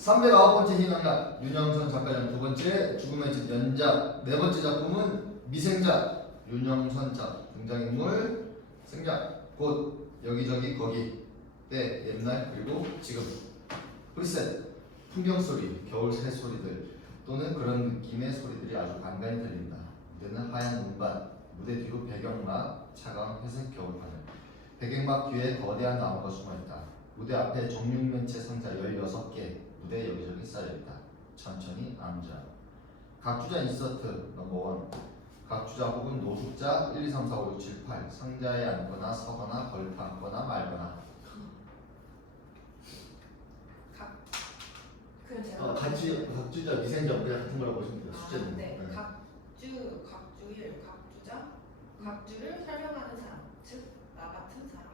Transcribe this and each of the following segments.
309번째 희망락 윤영선 작가님 2번째 죽음의 집 연작 4번째 작품은 미생자 윤영선 작 등장인물 생략 곧 여기저기 거기 때 옛날 그리고 지금 프리셋 풍경소리 겨울 새소리들 또는 그런 느낌의 소리들이 아주 간간히 들린다. 무대는 하얀 문반 무대 뒤로 배경막 차가운 회색 겨울하늘 배경막 뒤에 거대한 나무가 숨어있다. 무대 앞에 정육면체 상자 16개 무대 여기저기 쌓여있다. 천천히 앉아. 각주자 인서트 넘버 1 각주자 혹은 노숙자 1, 2, 3, 4, 5, 6, 7, 8 상자에 앉거나 서거나 걸터 앉거나 말거나 그럼 제가 각주자 미생자 무대 같은 거라고 보시면 돼요. 숫자는. 네. 각주를 설명하는 사람, 즉 나 같은 사람.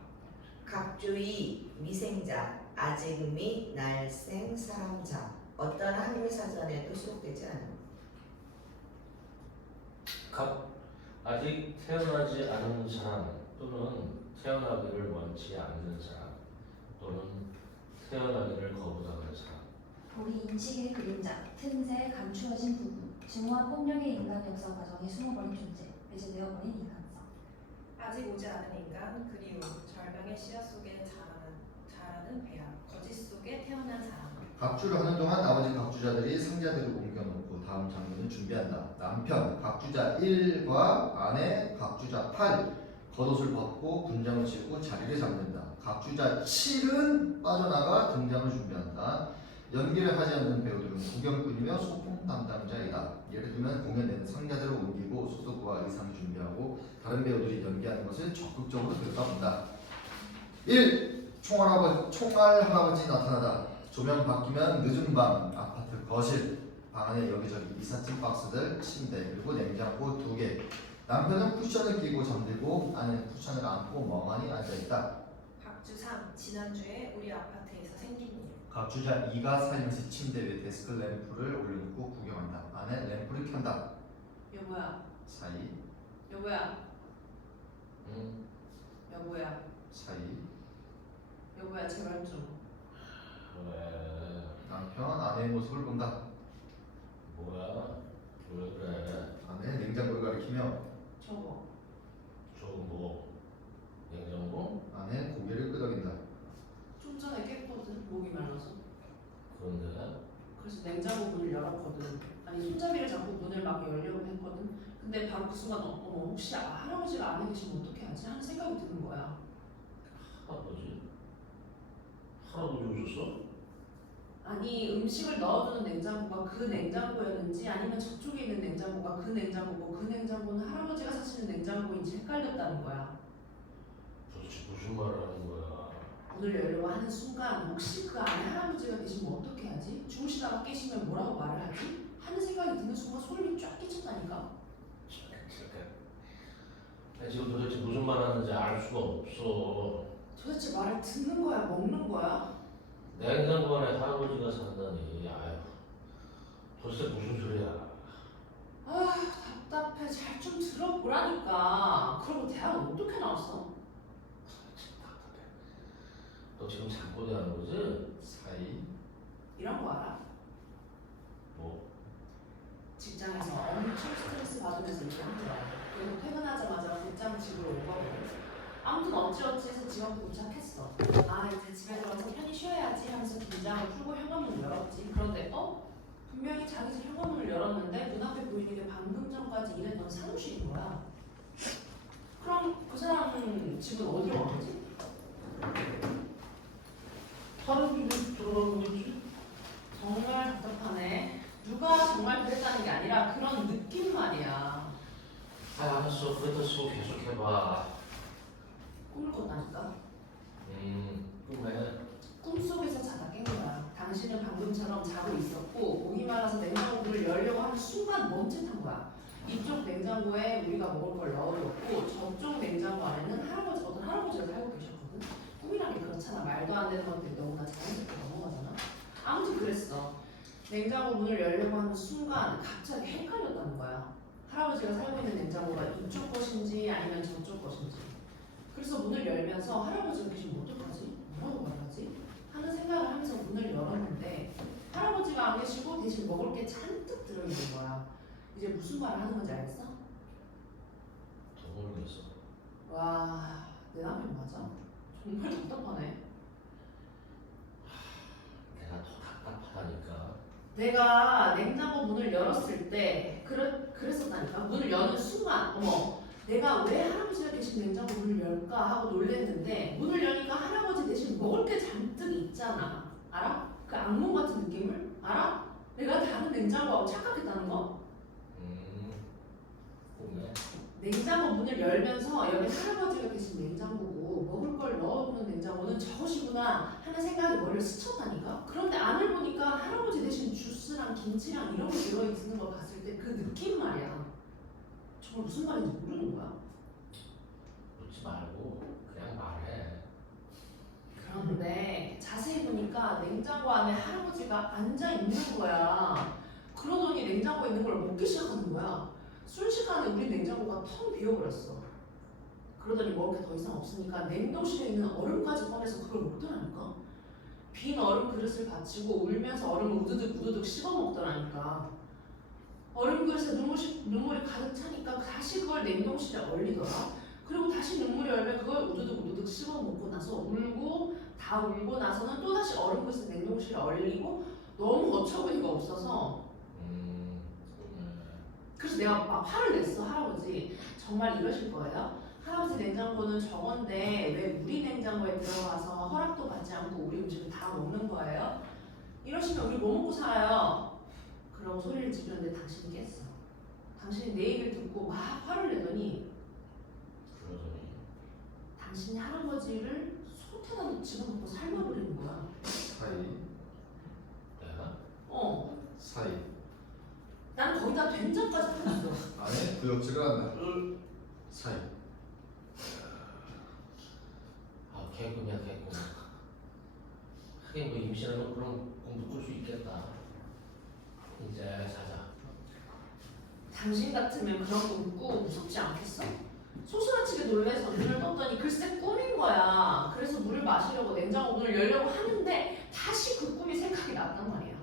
각주의 미생자 아직미 날생 사람자 어떤 한글 사전에도 수록되지 않은 아직 태어나지 않은 사람 또는 태어나기를 원치 않는 사람 또는 태어나기를 거부하는 사람 우리 인식의 그림자, 틈새 감추어진 부분, 증오와 폭력의 인간 역사 과정에 숨어버린 존재, 배제되어버린 인간성. 아직 오지 않은 인간, 그리움, 절망의 씨앗 속에 자라는 배아, 거짓 속에 태어난 사람. 각주를 하는 동안 나머지 각주자들이 상자들을 옮겨놓고 다음 장면을 준비한다. 남편 각주자 1과 아내 각주자 8 겉옷을 벗고 군장을 찢고 자리를 잡는다. 각주자 7은 빠져나가 등장을 준비한다. 연기를 하지 않는 배우들은 구경꾼이며 소품 담당자이다. 예를 들면 공연 내는 상자들을 옮기고 소속과 의상 준비하고 다른 배우들이 연기하는 것을 적극적으로 들여다본다. 1. 총알 할아버지 나타나다. 조명 바뀌면 늦은 밤 아파트 거실 방 안에 여기저기 이삿짐 박스들 침대 그리고 냉장고 2개 남편은 쿠션을 끼고 잠들고 아내는 쿠션을 안고 멍하니 앉아있다. 각주 3. 지난주에 우리 아파트에서 생긴 일. 각주자 2가 살림실 침대 위에 데스크 램프를 올려놓고 구경한다. 아내 램프를 켠다. 여보야, 사이 여보야, 응? 여보야, 사이 여보야, 제발 좀. 왜? 남편 아내의 모습을 본다. 뭐야? 왜 그래? 아내 냉장고를 가리키며 저거. 저거 뭐? 냉장고? 아내 고개를 끄덕인다. 좀 전에 깼거든, 목이 말라서. 그런데? 그래서 냉장고 문을 열었거든. 아니 손잡이를 잡고 문을 막 열려고 했거든. 근데 바로 그 순간 어머 혹시 할아버지가 안에 계시면 어떻게 하지? 하는 생각이 드는 거야. 할아버지? 할아버지 오셨어? 아니 음식을 넣어두는 냉장고가 그 냉장고였는지 아니면 저쪽에 있는 냉장고가 그 냉장고고 그 냉장고는 할아버지가 사시는 냉장고인지 헷갈렸다는 거야. 도대체 무슨 말을 하는 거야? 문을 열려고 하는 순간 혹시 그 안에 할아버지가 계시면 어떻게 하지? 주무시다가 깨시면 뭐라고 말을 하지? 하는 생각이 드는 순간 소름이 쫙 끼쳤다니까. 나 지금 도대체 무슨 말 하는지 알 수가 없어. 도대체 말을 듣는 거야 먹는 거야? 냉장고 안에 할아버지가 산다니. 아휴, 도대체 무슨 소리야? 아 답답해. 잘 좀 들어보라니까. 그러고 대학은 어떻게 나왔어? 참 답답해. 너 지금 잠꼬대 하는 거지? 사이 이런 거 알아? 뭐? 직장에서 엄청 스트레스 받으면서 일하는 거야. 그리고 퇴근하자마자 곧장 집으로 온 거거든. 아무튼 어찌어찌 해서 집 앞에 도착했어. 아 이제 집에 들어가서 편히 쉬어야지 하면서 긴장을 풀고 현관문을 열었지. 그런데 분명히 자기 집 현관문을 열었는데 눈앞에 보이는 게 방금 전까지 일했던 사무실인 거야. 그럼 그 사람 집은 어디로 갔지? 할아버지 집 들어가는 거지? 정말 답답하네. 누가 정말 그랬다는 게 아니라 그런 느낌 말이야. 아, 알았어. 그랬어. 계속해봐. 꿈을 꿨다니까. 꿈에 꿈속에서 자다 깬 거야. 당신은 방금처럼 자고 있었고 목이 말라서 냉장고 문을 열려고 하는 순간 멈칫한 거야. 이쪽 냉장고에 우리가 먹을 걸 넣어뒀고 저쪽 냉장고 안에는 어떤 할아버지가 살고 계셨거든. 꿈이란 게 그렇잖아. 말도 안 되는 것들이 너무나 자연스럽게 넘어가잖아. 아무튼 그랬어. 냉장고 문을 열려고 하는 순간 갑자기 헷갈렸다는 거야. 할아버지가 살고 있는 냉장고가 이쪽 것인지 아니면 저쪽 것인지. 그래서 문을 열면서 할아버지가 계시면 어떡하지? 뭐라고 말하지? 하는 생각을 하면서 문을 열었는데 안 계시고 대신 먹을 게 잔뜩 들어있는 거야. 이제 무슨 말을 하는 건지 알겠어? 더 모르겠어. 와, 내 남편 맞아? 정말 답답하네. 내가 더 답답하다니까. 내가 냉장고 문을 열었을 때 그랬었다니까. 문을 여는 순간 어머 내가 왜 할아버지가 계신 냉장고 문을 열까 하고 놀랬는데 문을 여니까 할아버지 대신 먹을 게 잔뜩 있잖아. 알아? 그 악몽 같은 느낌을? 알아? 내가 다른 냉장고하고 착각했다는 거? 꿈에. 냉장고 문을 열면서 여기 할아버지가 계신 냉장고고 먹을 걸 넣어두는 냉장고는 저것이구나 하는 생각이 머리를 스쳤다니까. 그런데 안을 보니까 할아버지 대신 주스랑 김치랑 이런 게 들어있는 걸 봤을 때 그 느낌 말이야. 정말 무슨 말인지 모르는 거야. 묻지 말고 그냥 말해. 그런데 자세히 보니까 냉장고 안에 할아버지가 앉아 있는 거야. 그러더니 냉장고에 있는 걸 먹기 시작하는 거야. 순식간에 우리 냉장고가 텅 비어버렸어. 그러더니 먹을 게 더 이상 없으니까 냉동실에 있는 얼음까지 꺼내서 그걸 먹더라니까. 빈 얼음 그릇을 받치고 울면서 얼음을 우두둑 우두둑 씹어 먹더라니까. 얼음 그릇에 눈물이 가득 차니까 다시 그걸 냉동실에 얼리더라. 그리고 다시 눈물이 얼면 그걸 우두둑 우두둑 씹어 먹고 나서 울고 다 울고 나서는 또 다시 얼음 그릇에 냉동실에 얼리고 너무 어처구니가 없어서 그래서 내가 막 화를 냈어. 할아버지 정말 이러실 거예요? 할아버지 냉장고는 저건데 왜 우리 냉장고에 들어가서 허락도 받지 않고 우리 음식을 다 먹는 거예요? 이러시면 우리 뭐 먹고 살아요? 그러고 소리를 지르는데 당신이 깼어. 당신이 내 얘기를 듣고 막 화를 내더니 그러더니 당신이 할아버지를 솥에다 집어넣고 삶아버리는 거야. 사이. 내가? 사이. 난 거기다 된장까지 뿌렸어. 안에 구역질을 한다. 사이. 아 개꿈이야 개꿈. 하긴 뭐 임신하면 그런 꿈도 꿀 수 있겠다. 이제 자자. 당신 같으면 그런 거 꾸고 무섭지 않겠어? 소스라치게 놀래서 눈을 떴더니 글쎄 꿈인 거야. 그래서 물을 마시려고 냉장고 문을 열려고 하는데 다시 그 꿈이 생각이 났단 말이야.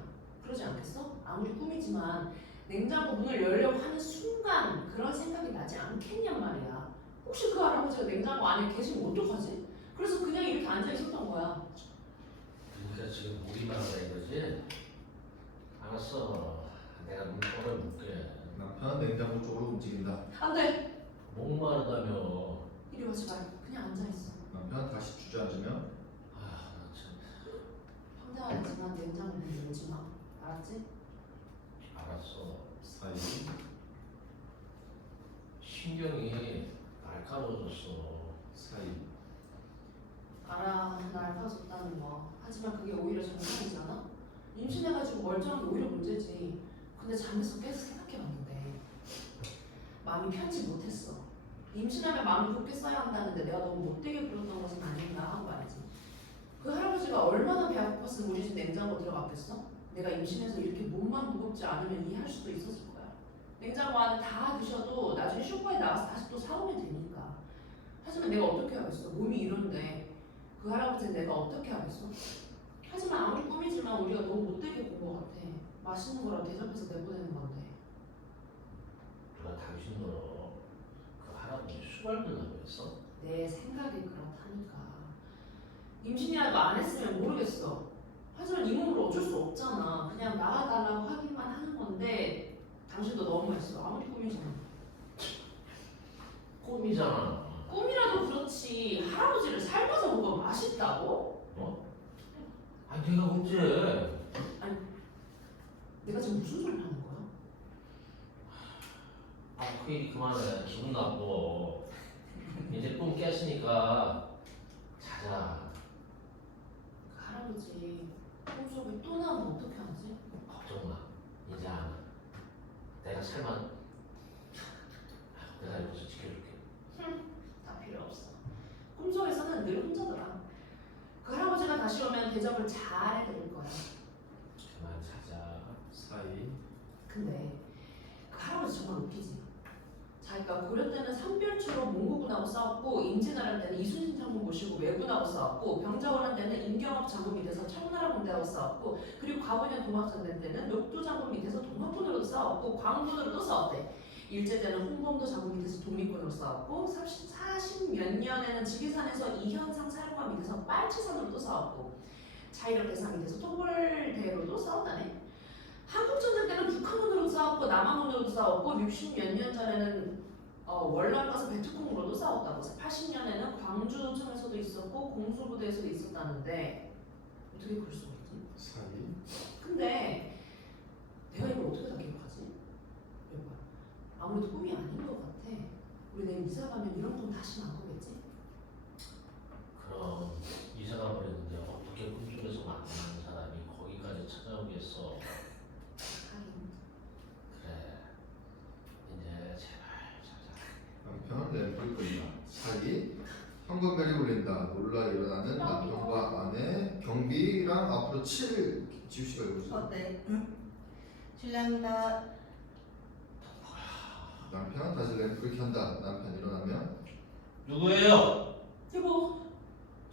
그러지 않겠어? 아무리 꿈이지만 냉장고 문을 열려고 하는 순간 그런 생각이 나지 않겠냔 말이야. 혹시 그 할아버지가 냉장고 안에 계시면 어떡하지? 그래서 그냥 이렇게 앉아 있었던 거야. 그러니까 지금 우리만 하자 이거지? 알았어. 내가 물건을 묻게. 남편 냉장고 쪽으로 움직인다. 안 돼. 목마르다며. 이리 와 제발. 그냥 앉아 있어. 남편 다시 주저앉으면 아, 나 참. 황당하지만 냉장고 문 열지 마. 알았지? 알았어. 사이. 신경이 날카로워졌어. 사이. 알아, 날카롭다는 거. 하지만 그게 오히려 정상이잖아? 임신해가지고 멀쩡한 게 오히려 문제지. 근데 잠에서 깨서 생각해봤는데 마음이 편치 못했어. 임신하면 마음이 그렇게 써야 한다는데 내가 너무 못되게 굴었던 것은 아닌가 하고 말이지. 그 할아버지가 얼마나 배 아팠으면 우리 집 냉장고 들어갔겠어? 내가 임신해서 이렇게 몸만 무겁지 않으면 이해할 수도 있었을 거야. 냉장고 안에 다 드셔도 나중에 슈퍼에 나가서 다시 또 사오면 되니까. 하지만 내가 어떻게 하겠어? 몸이 이런데 그 할아버지는 내가 어떻게 하겠어? 하지만 아무리 꿈이지만 우리가 너무 못되게 본 것 같아. 맛있는 거라도 대접해서 내보내는 건데. 누가 당신도 그 할아버지 수발 들라고 했어? 내 생각이 그렇다니까. 임신이라도 안 했으면 모르겠어. 하지만 이 몸으로 어쩔 수 없잖아. 그냥 나가달라고 하기만 하는 건데 당신도 너무했어. 아무리 꿈이잖아. 꿈이잖아. 꿈이라도 그렇지. 할아버지를 삶아서 먹으면 맛있다고? 아니 내가 언제? 내가 지금 무슨 소리를 하는 거야? 아 그 얘기 그만해. 기분 나빠. 이제 꿈 깼으니까 자자. 그 할아버지 꿈속에 또 나오면 어떻게 하지? 걱정 마. 이제 안 해. 내가 살만. 내가 여기서 지켜줄게. 다 필요 없어. 꿈속에서는 늘 혼자더라. 그 할아버지가 다시 오면 대접을 잘 해드릴 거야. 그만 자자. 사이. 근데 그 할아버지 정말 웃기지. 자기 그러니까 고려 때는 삼별초로 몽고군하고 싸웠고 임진왜란 때는 이순신 장군 모시고 왜군하고 싸웠고 병자호란 때는 임경업 장군 밑에서 청나라 군대하고 싸웠고 그리고 과거년 동학전쟁 때는 녹두 장군 밑에서 동학군으로도 싸웠고 광군으로도 싸웠대. 일제 때는 홍범도 장군 밑에서 독립군으로 싸웠고 40몇 년에는 지리산에서 이현상 사령관 밑에서 빨치산으로도 싸웠고 자이로 대상 밑에서 토벌대로도 싸웠다네. 한국전쟁 때는 북한군으로 싸웠고 남한군으로도 싸웠고 60몇 년 전에는 월남 가서 베트콩으로도 싸웠다고. 80년에는 광주청에서도 있었고 공수부대에서도 있었다는데 어떻게 그럴 수가 있지? 사이. 근데 내가 이걸 어떻게 다 기억하지? 여봐, 아무래도 꿈이 아닌 것 같아. 우리 내일 이사 가면 이런 꿈 다시는 안 꾸겠지? 그럼 이사가 버렸는데 어떻게 꿈속에서 만나는 사람이 거기까지 찾아오겠어? 하긴. 그래. 이제 제발 찾아. 남편 램프를 끈다. 사이. 현관벨이 울린다. 놀라 일어나는 남편과 아내. 경비랑 앞으로 7 지우씨가 읽어주세요. 어때? 응? 실례합니다. 남편 다시 램프를 켠다. 남편 일어나면 누구예요? 여보,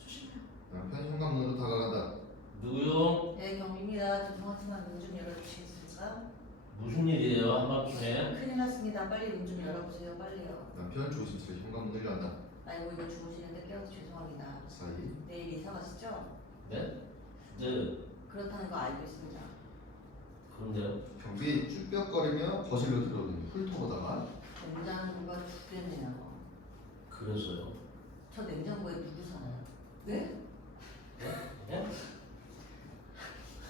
조심해요. 남편 현관문으로 다가간다. 누구요? 네, 경비입니다. 죄송하지만 문 좀 열어주시겠습니까? 무슨 일이에요? 한밤중에? 큰일 났습니다. 빨리 문 좀 열어보세요. 빨리요. 남편 조심스레 현관문을 연다. 아이고 이거 주무시는데 깨워서 죄송합니다. 사이. 내일 이사 가시죠? 네? 네. 그렇다는 거 알고 있습니다. 그런데요? 경비 쭈뼛거리며 거실로 들어오는 훑어보다가 냉장고가 두 개네요. 그래서요? 저 냉장고에 누구 살아요? 네? 네?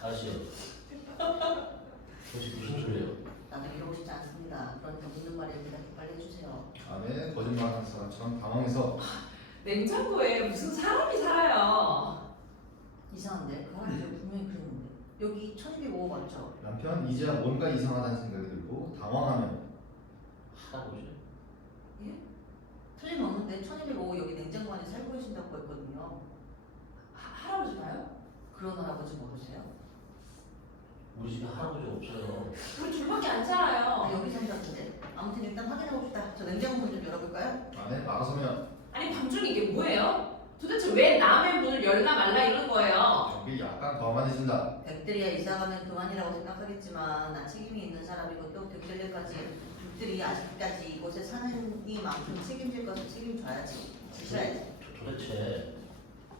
다시요. 도대체 무슨 소리예요? 나도 이러고 싶지 않습니다. 그러니까 묻는 말에 대답 빨리 해주세요. 아내 거짓말하는 사람처럼 당황해서 냉장고에 무슨 사람이 살아요? 이상한데? 그 할아버지 분명히 그랬는데 여기 1205 맞죠? 남편 이제야 뭔가 이상하다는 생각이 들고 당황하며 할아버지? 틀림없는데 1205 여기 냉장고 안에 살고 계신다고 했거든요. 할아버지가요? 그런 할아버지 모르세요? 우리 집에 할아버지 없어요. 우리 둘밖에 안 아, 살아요. 여기 산다던데. 아무튼 일단 확인해 봅시다. 저 냉장고 문 좀 열어볼까요? 아내 나가서면 아니 밤중에 이게 뭐예요? 도대체 왜 남의 문을 열나 말라 이런 거예요? 경비 약간 거만해진다. 백들이야 이사 가면 그만이라고 생각하겠지만 나 책임이 있는 사람이고 또 백들이 아직까지 이곳에 사는 이만큼 책임질 것을 책임져야지. 주셔야지. 도대체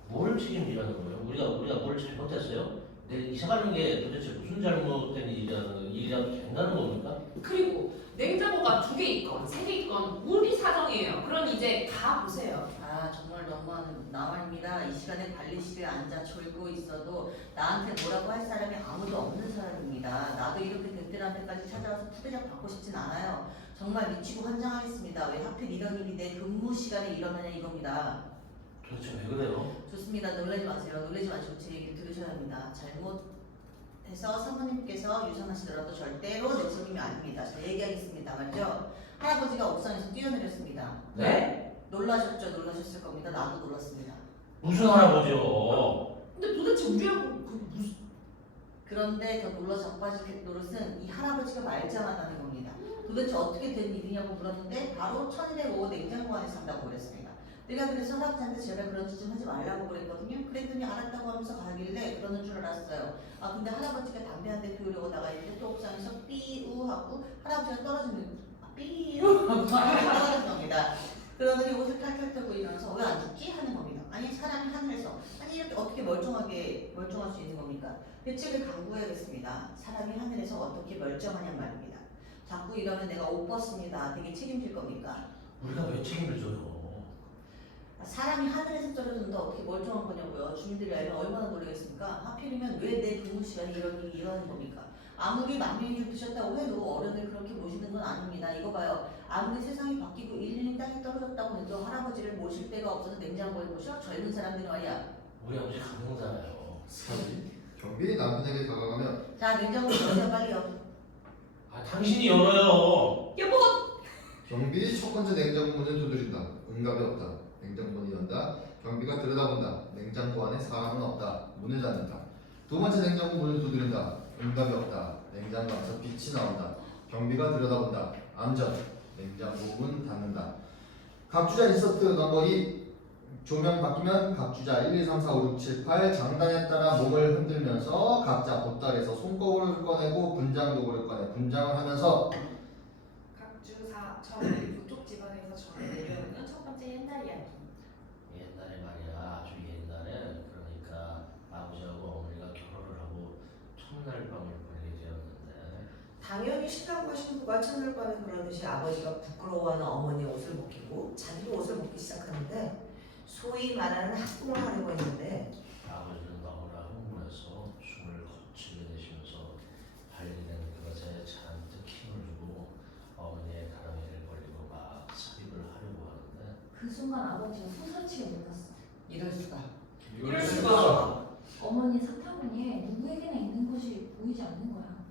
뭘 책임지라는 거예요? 우리가 뭘 잘못했어요? 내일 이사 가는 게 도대체 무슨 잘못된 일이라도 된다는 겁니까? 그리고 냉장고가 2개 있건 3개 있건 우리 사정이에요. 그럼 이제 가 보세요. 아 정말 너무한 나만입니다. 이 시간에 관리실에 앉아 졸고 있어도 나한테 뭐라고 할 사람이 아무도 없는 사람입니다. 나도 이렇게 백들한테까지 찾아와서 푸대접 받고 싶진 않아요. 정말 미치고 환장하겠습니다. 왜 하필 이런 일이 내 근무 시간에 일어나냐 이겁니다. 도대체 왜 그래요? 좋습니다. 놀라지 마세요. 놀라지 마시고 제 얘기를 들으셔야 합니다. 잘못해서 사모님께서 유산하시더라도 절대로 내 책임이 아닙니다. 자 얘기하겠습니다. 말이죠. 할아버지가 옥상에서 뛰어내렸습니다. 네? 놀라셨죠? 놀라셨을 겁니다. 나도 놀랐습니다. 무슨 할아버지요? 근데 도대체 우리하고 무슨 그런데 더 놀라 자빠질 노릇은 이 할아버지가 말장난하는 겁니다. 도대체 어떻게 된 일이냐고 물었는데 바로 1205 냉장고 안에 산다고 그랬습니다. 내가 그래서 할아버지한테 제발 그런 짓 좀 하지 말라고 그랬거든요. 그랬더니 알았다고 하면서 가길래 그러는 줄 알았어요. 아 근데 할아버지가 담배 한 대 피우려고 나가있는데 또 옥상에서 삐우 하고 할아버지가 떨어지는 삐우 하고 떨어진 겁니다. 그러더니 옷을 탈탈 털고 일어나서 왜 안 죽지? 하는 겁니다. 아니 사람이 하늘에서 아니 이렇게 어떻게 멀쩡할 수 있는 겁니까? 대책을 강구해야겠습니다. 사람이 하늘에서 어떻게 멀쩡하냔 말입니다. 자꾸 이러면 내가 옷 벗습니다. 되게 책임질 겁니까? 우리가 왜 책임을 져요? 사람이 하늘에서 떨어졌는데 어떻게 멀쩡한 거냐고요. 주민들이 알면 얼마나 놀라겠습니까? 하필이면 왜 내 근무 시간에 이런 일이 일어나는 겁니까? 아무리 만명이 죽으셨다고 해도 어른을 그렇게 모시는 건 아닙니다. 이거 봐요. 아무리 세상이 바뀌고 일일이 땅에 떨어졌다고 해도 할아버지를 모실 데가 없어서 냉장고에 모셔 젊은 사람들이 말이야. 우리 아버지 강릉잖아요. 사이. 경비 남편에게 다가가며 자 냉장고 열어요 빨리요. 아 당신이 열어요. 여보 경비 첫 번째 냉장고 문을 두드린다. 응답이 없다. 냉장고 문이 연다. 경비가 들여다본다. 냉장고 안에 사람은 없다. 문을 닫는다. 두 번째 냉장고 문을 두드린다. 응답이 없다. 냉장고 안에서 빛이 나온다. 경비가 들여다본다. 암전. 냉장고 문 닫는다. 각주자 인서트 넘버 2 조명 바뀌면 각주자 1, 2, 3, 4, 5, 6, 7, 8 장단에 따라 몸을 흔들면서 각자 보따리에서 손거울을 꺼내고 분장 도구를 꺼내 분장을 하면서 각주사 저는 북쪽 집안에서 전해 내려오는 첫 번째 옛날 이야기. 옛날에 말이야, 아주 옛날에 그러니까 아버지하고 어머니가 결혼을 하고 첫날 밤을 보내게 되었는데 당연히 신랑과 신부가 첫날 밤에 그러듯이 아버지가 부끄러워하는 어머니의 옷을 벗기고 자기도 옷을 벗기 시작하는데 소위 말하는 합궁을 하려고 했는데 아버지는 너무나 흥분해서 숨을 거칠게 내쉬면서 발리된 그것에 잔뜩 힘을 주고 어머니의 가랑이를 벌리고 막 삽입을 하려고 하는데 그 순간 아버지가 소사치게 놀랐어. 이럴 수가. 이럴 수가. 어머니 사타구니에 누구에게나 있는 것이 보이지 않는 거야.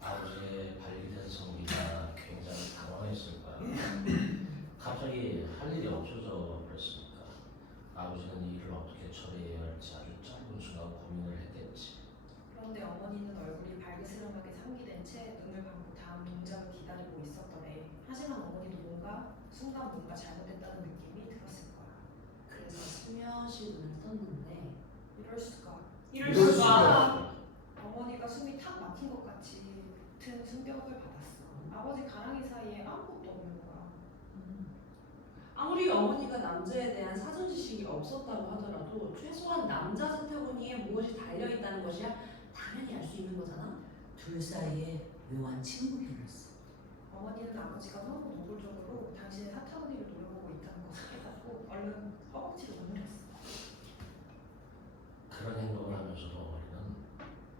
아버지의 발리된 성기가 굉장히 당황했을 거야. 갑자기 할 일이 없어져 버렸으니까 아버지는 이 일을 어떻게 처리해야 할지 아주 짧은 순간 고민을 했겠지. 그런데 어머니는 얼굴이 발그스름하게 상기된 채 눈을 감고 다음 동작을 기다리고 있었더래. 하지만 어머니도 순간 뭔가 잘못됐다는 느낌이 들었을 거야. 그래서 스며시 눈을 떴는데 이럴 수가. 이럴 이럴 수가. 어머니가 숨이 탁 막힌 것 같이 든 충격을 받았어. 아버지 가랑이 사이에 아무것도 없는 거야. 아무리 어머니가 남자에 대한 사전 지식이 없었다고 하더라도 최소한 남자 사타구니에 무엇이 달려있다는 것이야 당연히 알 수 있는 거잖아. 둘 사이에 묘한 친구결이었어. 어머니는 아버지가 너무 노골적으로 당신의 사타구니를 노려보고 있다는 것을 깨닫고 얼른 허벅지를 오므렸어. 그런 행동을 하면서도 어머니는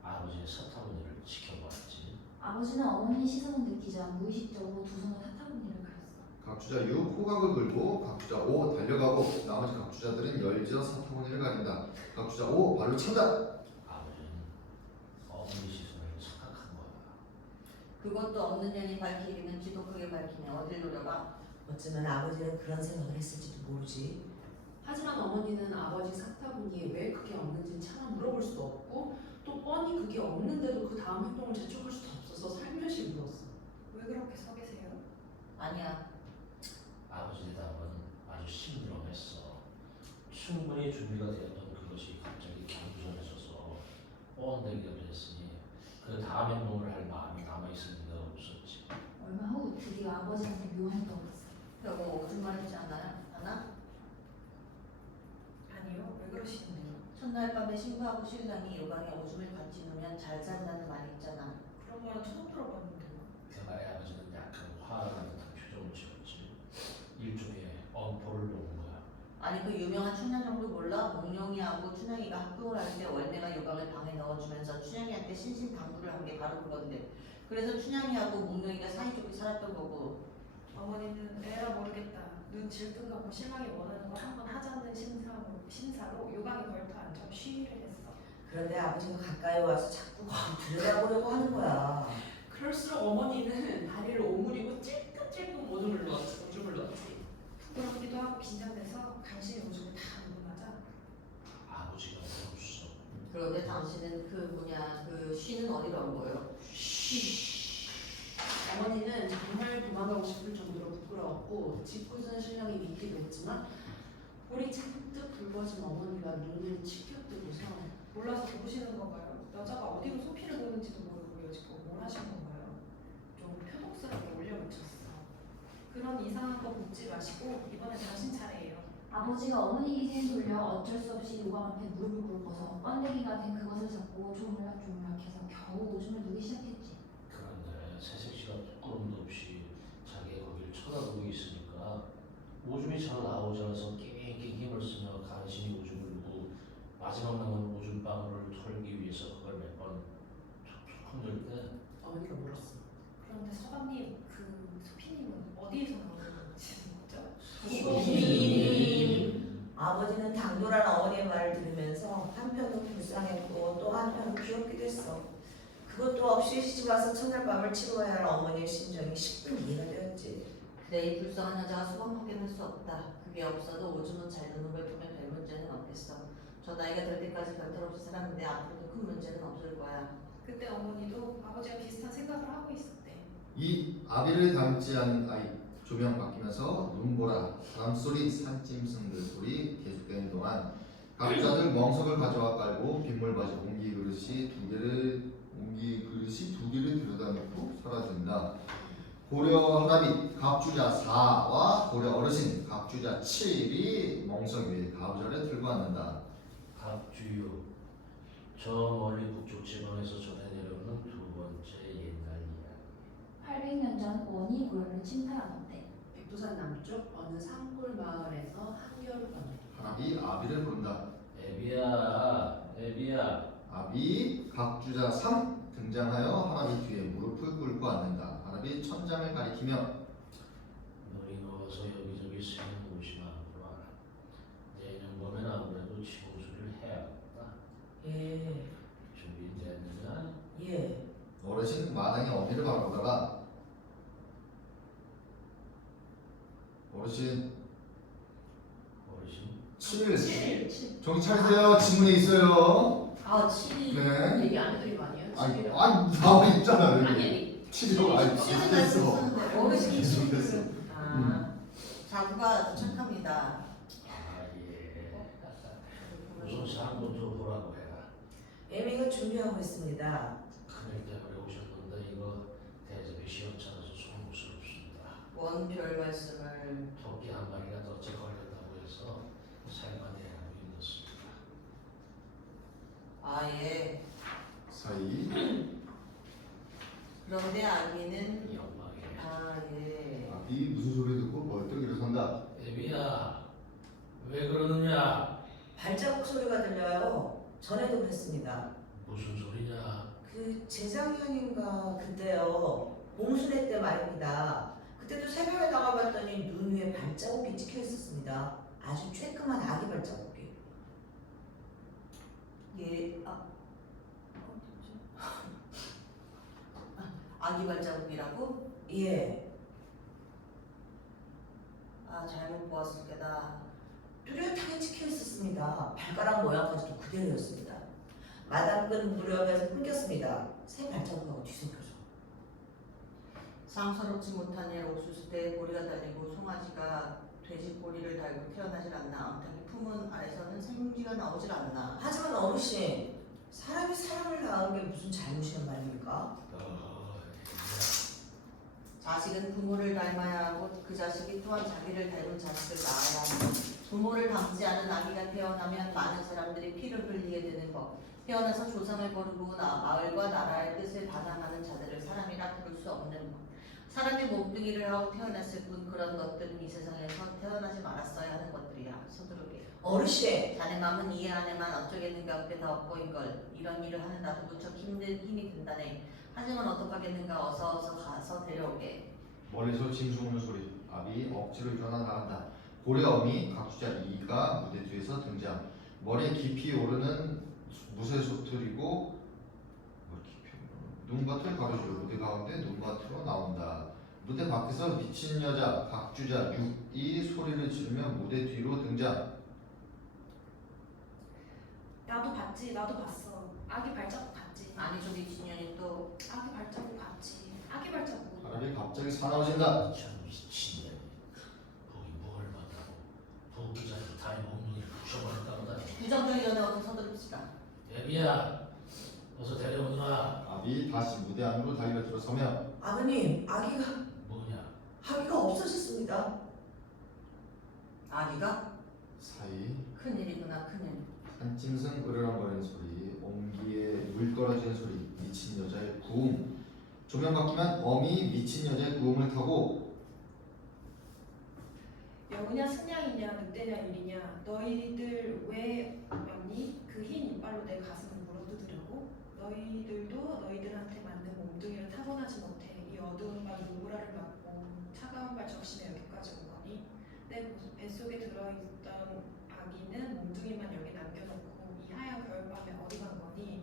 아버지의 사타구니를 지켜보았지. 아버지는 어머니의 시선을 느끼자 무의식적으로 두 손을 사타구니를 가렸어. 각주자 6 호각을 걸고 각주자 5 달려가고 나머지 각주자들은 열지어 사타구니를 가린다. 각주자 5 발로 찬다. 아버지는 어머니 시선을 착각한 거야. 그것도 없는 년이 밝히기는 지독하게 밝히네. 어딜 노려봐. 어쩌면 아버지는 그런 생각을 했을지도 모르지. 하지만 어머니는 아버지 사타구니에 왜 그게 없는지 차마 물어볼 수도 없고 또 뻔히 그게 없는데도 그 다음 행동을 재촉할 수도 없어서 살며시 물었어. 왜 그렇게 서 계세요? 아니야. 아버지 대답은 아주 심드렁했어. 충분히 준비가 되었던 그것이 갑자기 경부선에 서서 뻔데기를 했으니 그 다음 행동을 할 마음이 남아있을 리가 없었지. 얼마 후 드디어 아버지한테 묘한 행동을 했어. 여보 오줌 마렵지 않아? 아니요. 왜 그러시는데요? 첫날 밤에 신부하고 신랑이 요강에 오줌을 같이 누면 잘 산다는 말이 있잖아. 그런 말은 처음 들어봤는데요. 그 말에 아버지는 약간 화나는 듯한 표정을 지었지. 일종의 엄포를 놓은 거야. 아니 그 유명한 춘향정도 몰라? 몽룡이하고 춘향이가 합궁을 할 때 월매가 요강을 방에 넣어주면서 춘향이한테 신신당부를 한 게 바로 그건데 그래서 춘향이하고 몽룡이가 사이좋게 살았던 거고. 어머니는 에라 모르겠다. 눈 질끈 감고 신랑이 원하는 거 한번 하자는 심사로 요강에 걸터 앉아 쉬를 했어. 그런데 아버지가 가까이 와서 자꾸 들여다보려고 하는 거야. 그럴수록 어머니는 다리를 오므리고 찔끔찔끔 오줌을 넣었지. 부끄럽기도 하고 긴장돼서 간신히 오줌을 다 누고 나자 아버지가 울었어. 그런데 당신은 그 쉬는 어디로 온 거예요? 어머니는 정말 도망가고 싶을 정도로 부끄러웠고 짓궂은 신랑이 믿기도 했지만 볼이 잔뜩 붉어진 어머니가 눈을 치켜뜨고서 몰라서 부르시는 건가요? 여자가 어디로 소피를 보는지도 모르고 여지껏 뭘 하신 건가요? 좀 표독스럽게 올려붙였어. 그런 이상한 거 묻지 마시고 이번엔 당신 차례예요. 아버지가 어머니 기세에 돌려 어쩔 수 없이 요강 앞에 무릎을 꿇고서 번데기가 된 그것을 잡고 조물락조물락해서 겨우 오줌을 누기 시작했지. 그런데 새색시가 부끄럼도 없이 자기의 거기를 쳐다보고 있으니까 오줌이 잘 나오지 않아서 낑낑 힘을 쓰며 간신히 오줌을 누고 마지막 남은 오줌방울을 털기 위해서 그걸 몇 번 툭툭 흔들 때 어머니가 물었어. 그런데 서방님, 그 소피님은 어디에서 나오시는 거죠? 아버지는 당돌한 어머니의 말을 들으면서 한편은 불쌍했고 또 한편은 귀엽기도 했어. 그것도 없이 시집와서 첫날 밤을 치러야 할 어머니의 심정이 10분 이해가 되었지. 그래 이 불쌍한 여자가 수박밖에 할 수 없다. 그게 없어도 오줌은 잘 드는 걸 보면 별 문제는 없겠어. 저 나이가 될 때까지 별탈 없이 살았는데 앞으로도 큰 문제는 없을 거야. 그때 어머니도 아버지와 비슷한 생각을 하고 있었대. 이 아비를 닮지 않은 아이 조명 바뀌면서 눈보라, 바람소리, 산짐승들 소리 계속되는 동안 각자들 멍석을 가져와 깔고 빗물바지 옹기 그릇이 두 개를 들여다 놓고 사라진다. 고려 하람이 각주자 4와 고려 어르신 각주자 7이 멍석 위에 가부좌를 들고 앉는다. 갑주요. 저 멀리 북쪽 지방에서 전해 내려오는 두 번째 옛날 이야기. 800년 전 원이 고려를 침탈하던데 백두산 남쪽 어느 산골 마을에서 한겨울 밤에 하람이 아비를 부른다. 애비야, 애비야. 아비 각주자 3 등장하여 하람이 뒤에 무릎을 꿇고 앉는다. 하람이 천장을 가리키며 너희 누워서 여기저기 쓰는 옷이 많구나. 내년 봄엔 아무래도 치고수를 해야겠다. 예, 준비됐느냐? 예. 어르신 마당에 어미를 바라보다가 어르신 어르신. 7 정신 차리세요. 지문에 있어요. 아 7이 네. 얘기 안 해드린 거 아니에요? 아니 나와 있잖아 여기. 아니 7이라고 아니 시즌 계속됐어. 쓰는데 어르신 계속됐어. 아 자구가 착합니다. 아 예. 우선 상금 좀 보라고 해라. 애미가 준비하고 있습니다. 큰일 때문에 오셨는데 이거 대접이 시원찮아서 소용스럽습니다. 뭔 별 말씀을. 토끼 한 마리가 덫에 걸렸다고 해서 살만이 하고 있었습니다. 아 예. 사이 그런데 아기는 영광이에요. 아 예. 아비 무슨 소리 듣고 벌떡 일어선다. 애비야, 왜 그러느냐? 발자국 소리가 들려요. 전에도 그랬습니다. 무슨 소리냐? 그 재작년인가 그때요. 봉순회 때 말입니다. 그때도 새벽에 나가봤더니 눈 위에 발자국이 찍혀 있었습니다. 아주 쬐끄만 아기 발자국이. 예. 아기 발자국이라고? 예. 아 잘못 보았을 게다. 뚜렷하게 찍혀 있었습니다. 발가락 모양까지도 그대로였습니다. 마당근 무렵에서 끊겼습니다. 새 발자국하고 뒤섞여서. 상서롭지 못한 일 옥수수 때에 꼬리가 달리고 송아지가 돼지 꼬리를 달고 태어나질 않나. 암탉이 품은 안에서는 생쥐가 나오질 않나. 하지만 어르신, 사람이 사람을 낳은 게 무슨 잘못이란 말입니까? 자식은 부모를 닮아야 하고 그 자식이 또한 자기를 닮은 자식을 낳아야 한다. 부모를 닮지 않은 아기가 태어나면 많은 사람들이 피를 흘리게 되는 법. 태어나서 조상을 거르고 마을과 나라의 뜻을 반항하는 자들을 사람이라 부를 수 없는 법. 사람의 몸뚱이를 하고 태어났을 뿐 그런 것들은 이 세상에서 태어나지 말았어야 하는 것들이야. 서두르게. 어르신, 자네 마음은 이해 안에만 어쩌겠는가 없게 다 엇보인걸. 이런 일을 하는 나도 무척 힘이 든다네. 하지만 어떡하겠는가. 어서 가서 데려오게. 멀리서 짐승 오는 소리. 아비 억지로 일어나 나간다. 고려 어미 각주자 2가 무대 뒤에서 등장. 머리에 깊이 오르는 무쇠소틀이고 눈밭을 가로주고 무대 가운데 눈밭으로 나온다. 무대 밖에서 미친 여자 각주자 6이 소리를 지르며 무대 뒤로 등장. 나도 봤지. 나도 봤어. 아기 발자국 봤지. 아니 저 미친년이 또 아기 발자국 봤지. 아기 발자국. 사람이 갑자기 사나워진다. 참 미친년. 거기 뭘 봤다고? 도끼자를 다리 몽둥이를 부셔버렸다고 다. 부정적이 전에 어서 서두릅시다. 애비야, 어서 데려오너라. 아비 다시 무대 안으로 달려 들어서며 아버님, 아기가 없어졌습니다. 아기가? 사이 큰일이구나 큰일. 산짐승 으르렁거리는 소리, 옹기에 물 떨어지는 소리, 미친 여자의 구음. 조명 바뀌면 어미 미친 여자의 구음을 타고 여우냐 승냥이냐 늑대냐 일이냐 너희들 왜 왔니? 그 흰 이빨로 내 가슴을 물어뜯으려고? 너희들도 너희들한테 맞는 몸뚱이를 타고나지 못해 이 어두운 밤 눈보라를 맞고 차가운 발 적시며 여기까지 온 거니? 내 뱃속에 들어있던 아기는 몸뚱이만 여기 남겨놓고 이 하얀 겨울밤에 어디 간 거니?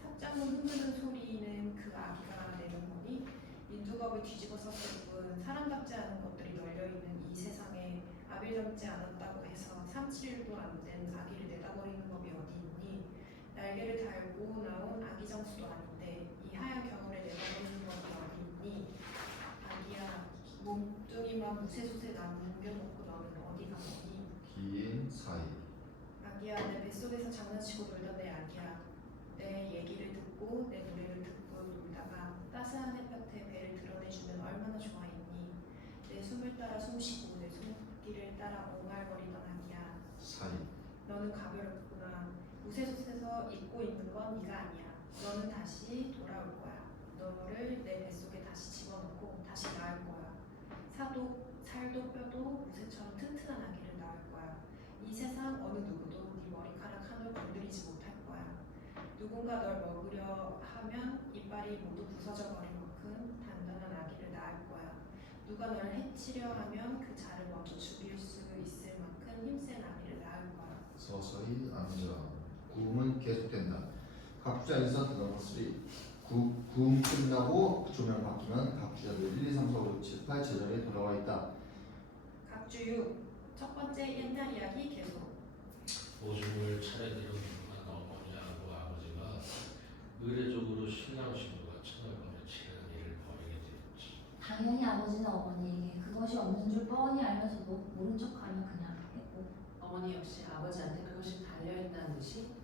삽장문 흔드는 소리는 그 아기가 내는 거니? 민두겁을 뒤집어 썼을 뿐 사람답지 않은 것들이 널려있는 이 세상에 아비를 닮지 않았다고 해서 3-7일도 안 된 아기를 내다버리는 법이 어디 있니? 날개를 달고 나온 아기 장수도 아닌데 이 하얀 겨울에 내다버리는 법이 어디 있니? 아기야 몸뚱이만 우세소세 나무 옮겨놓고 너는 어디 가니? 긴 사이. 아기야 내 뱃속에서 장난치고 놀던 내 아기야. 내 얘기를 듣고 내 노래를 듣고 놀다가 따스한 햇볕에 배를 드러내주면 얼마나 좋아했니? 내 숨을 따라 숨쉬고 내 손길을 따라 옹알거리던 아기야. 사이. 너는 가벼웠구나. 우세소에서 잊고 있는 건 네가 아니야. 너는 다시 돌아올 거야. 너를 내 뱃속에 다시 집어넣고 다시 낳을 거야. 살도 뼈도 우세처럼 튼튼한 아기를 낳을 거야. 이 세상 어느 누구도 네 머리카락 하나를 건드리지 못할 거야. 누군가 널 먹으려 하면 이빨이 모두 부서져 버릴 만큼 단단한 아기를 낳을 거야. 누가 널 해치려 하면 그 자를 먼저 죽일 수 있을 만큼 힘센 아기를 낳을 거야. 서서히 앉아. 구음은 계속된다. 각주자 인선 넘버 3. 구음 끝나고 조명 바뀌면 각주자들 1, 2, 3, 4, 5, 6, 7, 8 제자리에 돌아와 있다. 각주유 첫 번째 옛날 이야기 계속. 오줌을 차례대로 누르는 어머니하고 아버지가 의례적으로 신랑 신부가 첫날밤에 치르는 일을 벌이게 되었지. 당연히 아버지는 어머니에게 그것이 없는 줄 뻔히 알면서도 모른 척하며 그냥 했고 어머니 역시 아버지한테 그것이 달려있다는 듯이 했지.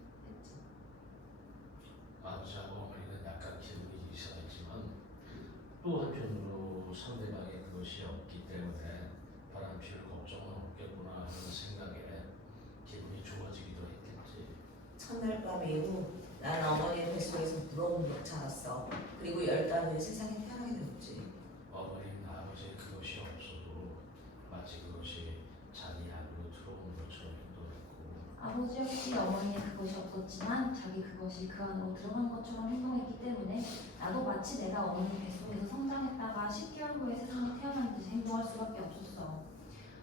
아버지하고 어머니는 약간 기분이 이상했지만 또 한편으로 상대방의 그것이 없기 때문에 바람피울 걱정은 없겠구나 하는 생각에 기분이 좋아지기도 했겠지. 첫날 밤 이후 나는 어머니의 뱃속에서 부러움으로 자랐어. 그리고 10달 후에 세상에 태어나게 되었지. 어머니는 아버지의 그것이 없어도 마치 그것이 자기 안으로 들어온 것처럼 행동했고 아버지 역시 어머니의 그것이 없었지만 자기 그것이 그 안으로 들어간 것처럼 행동했기 때문에 나도 마치 내가 어머니 뱃속에서 성장했다가 10개월 후에 세상에 태어난 듯이 행동할 수밖에 없었어.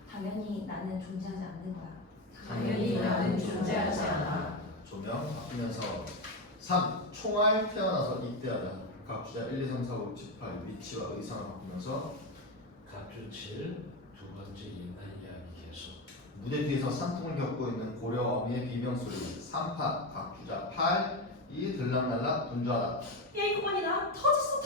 당연히 나는 존재하지 않는 거야. 당연히 나는 존재하지 않아. 조명 바뀌면서 3. 총알 태어나서 입대하다. 각주자 1, 2, 3, 4, 5, 6, 7, 8 위치와 의상을 바꾸면서 갑주 7 두 번째 옛날 이야기 계속. 무대 뒤에서 산통을 겪고 있는 고려 어미의 비명소리. 3파 각주자 8 이 들락날락 분주하다. 야 이거 보니 나 터졌어.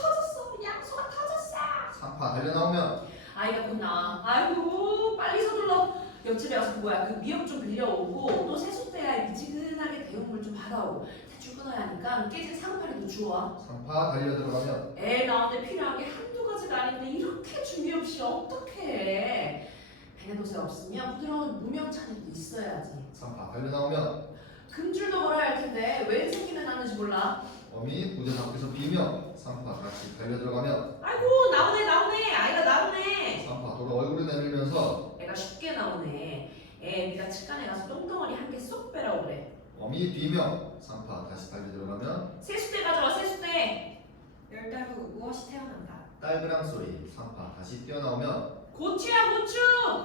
양소가 터졌어. 3파 달려나오면 아이가 곧 나와. 아이고 빨리 서둘러. 옆집에 와서 뭐야 그 미역 좀 빌려오고 또 세숫대야 미지근하게 데운 물 좀 받아오고 대출 끊어야 하니까 깨진 상파리도 주워. 3파 달려들어가면 애 나오는데 필요한 게 한두 가지가 아닌데 이렇게 준비 없이 어떻게 해. 베네도세 없으면 부드러운 무명찬이도 있어야지. 3파 달려나오면 금줄도 걸어야 할 텐데 왜 생기면 나는지 몰라. 어미 무대 밖에서 비명. 3파 같이 달려들어가면 아이고 나오네 아이가 나오네. 3파 돌아 얼굴을 내밀면서 애가 쉽게 나오네. 네가 치간에 가서 똥덩어리 한 개 쏙 빼라고 그래. 어미 비명. 3파 다시 달려들어가면 세숫대 가져와 세숫대. 10달 후 무엇이 태어난다. 딸그랑 소리. 3파 다시 뛰어나오면 고추야 고추.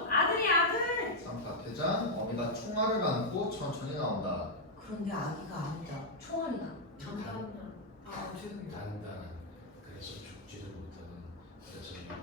아들이 아들. 3파 퇴장. 어미가 총알을 안고 천천히 나온다. 그런데 아기가 아니다. 총알이다. 단단한. 죄송해요. 단단한 그래서 죽지도 못하는 그래서 이거는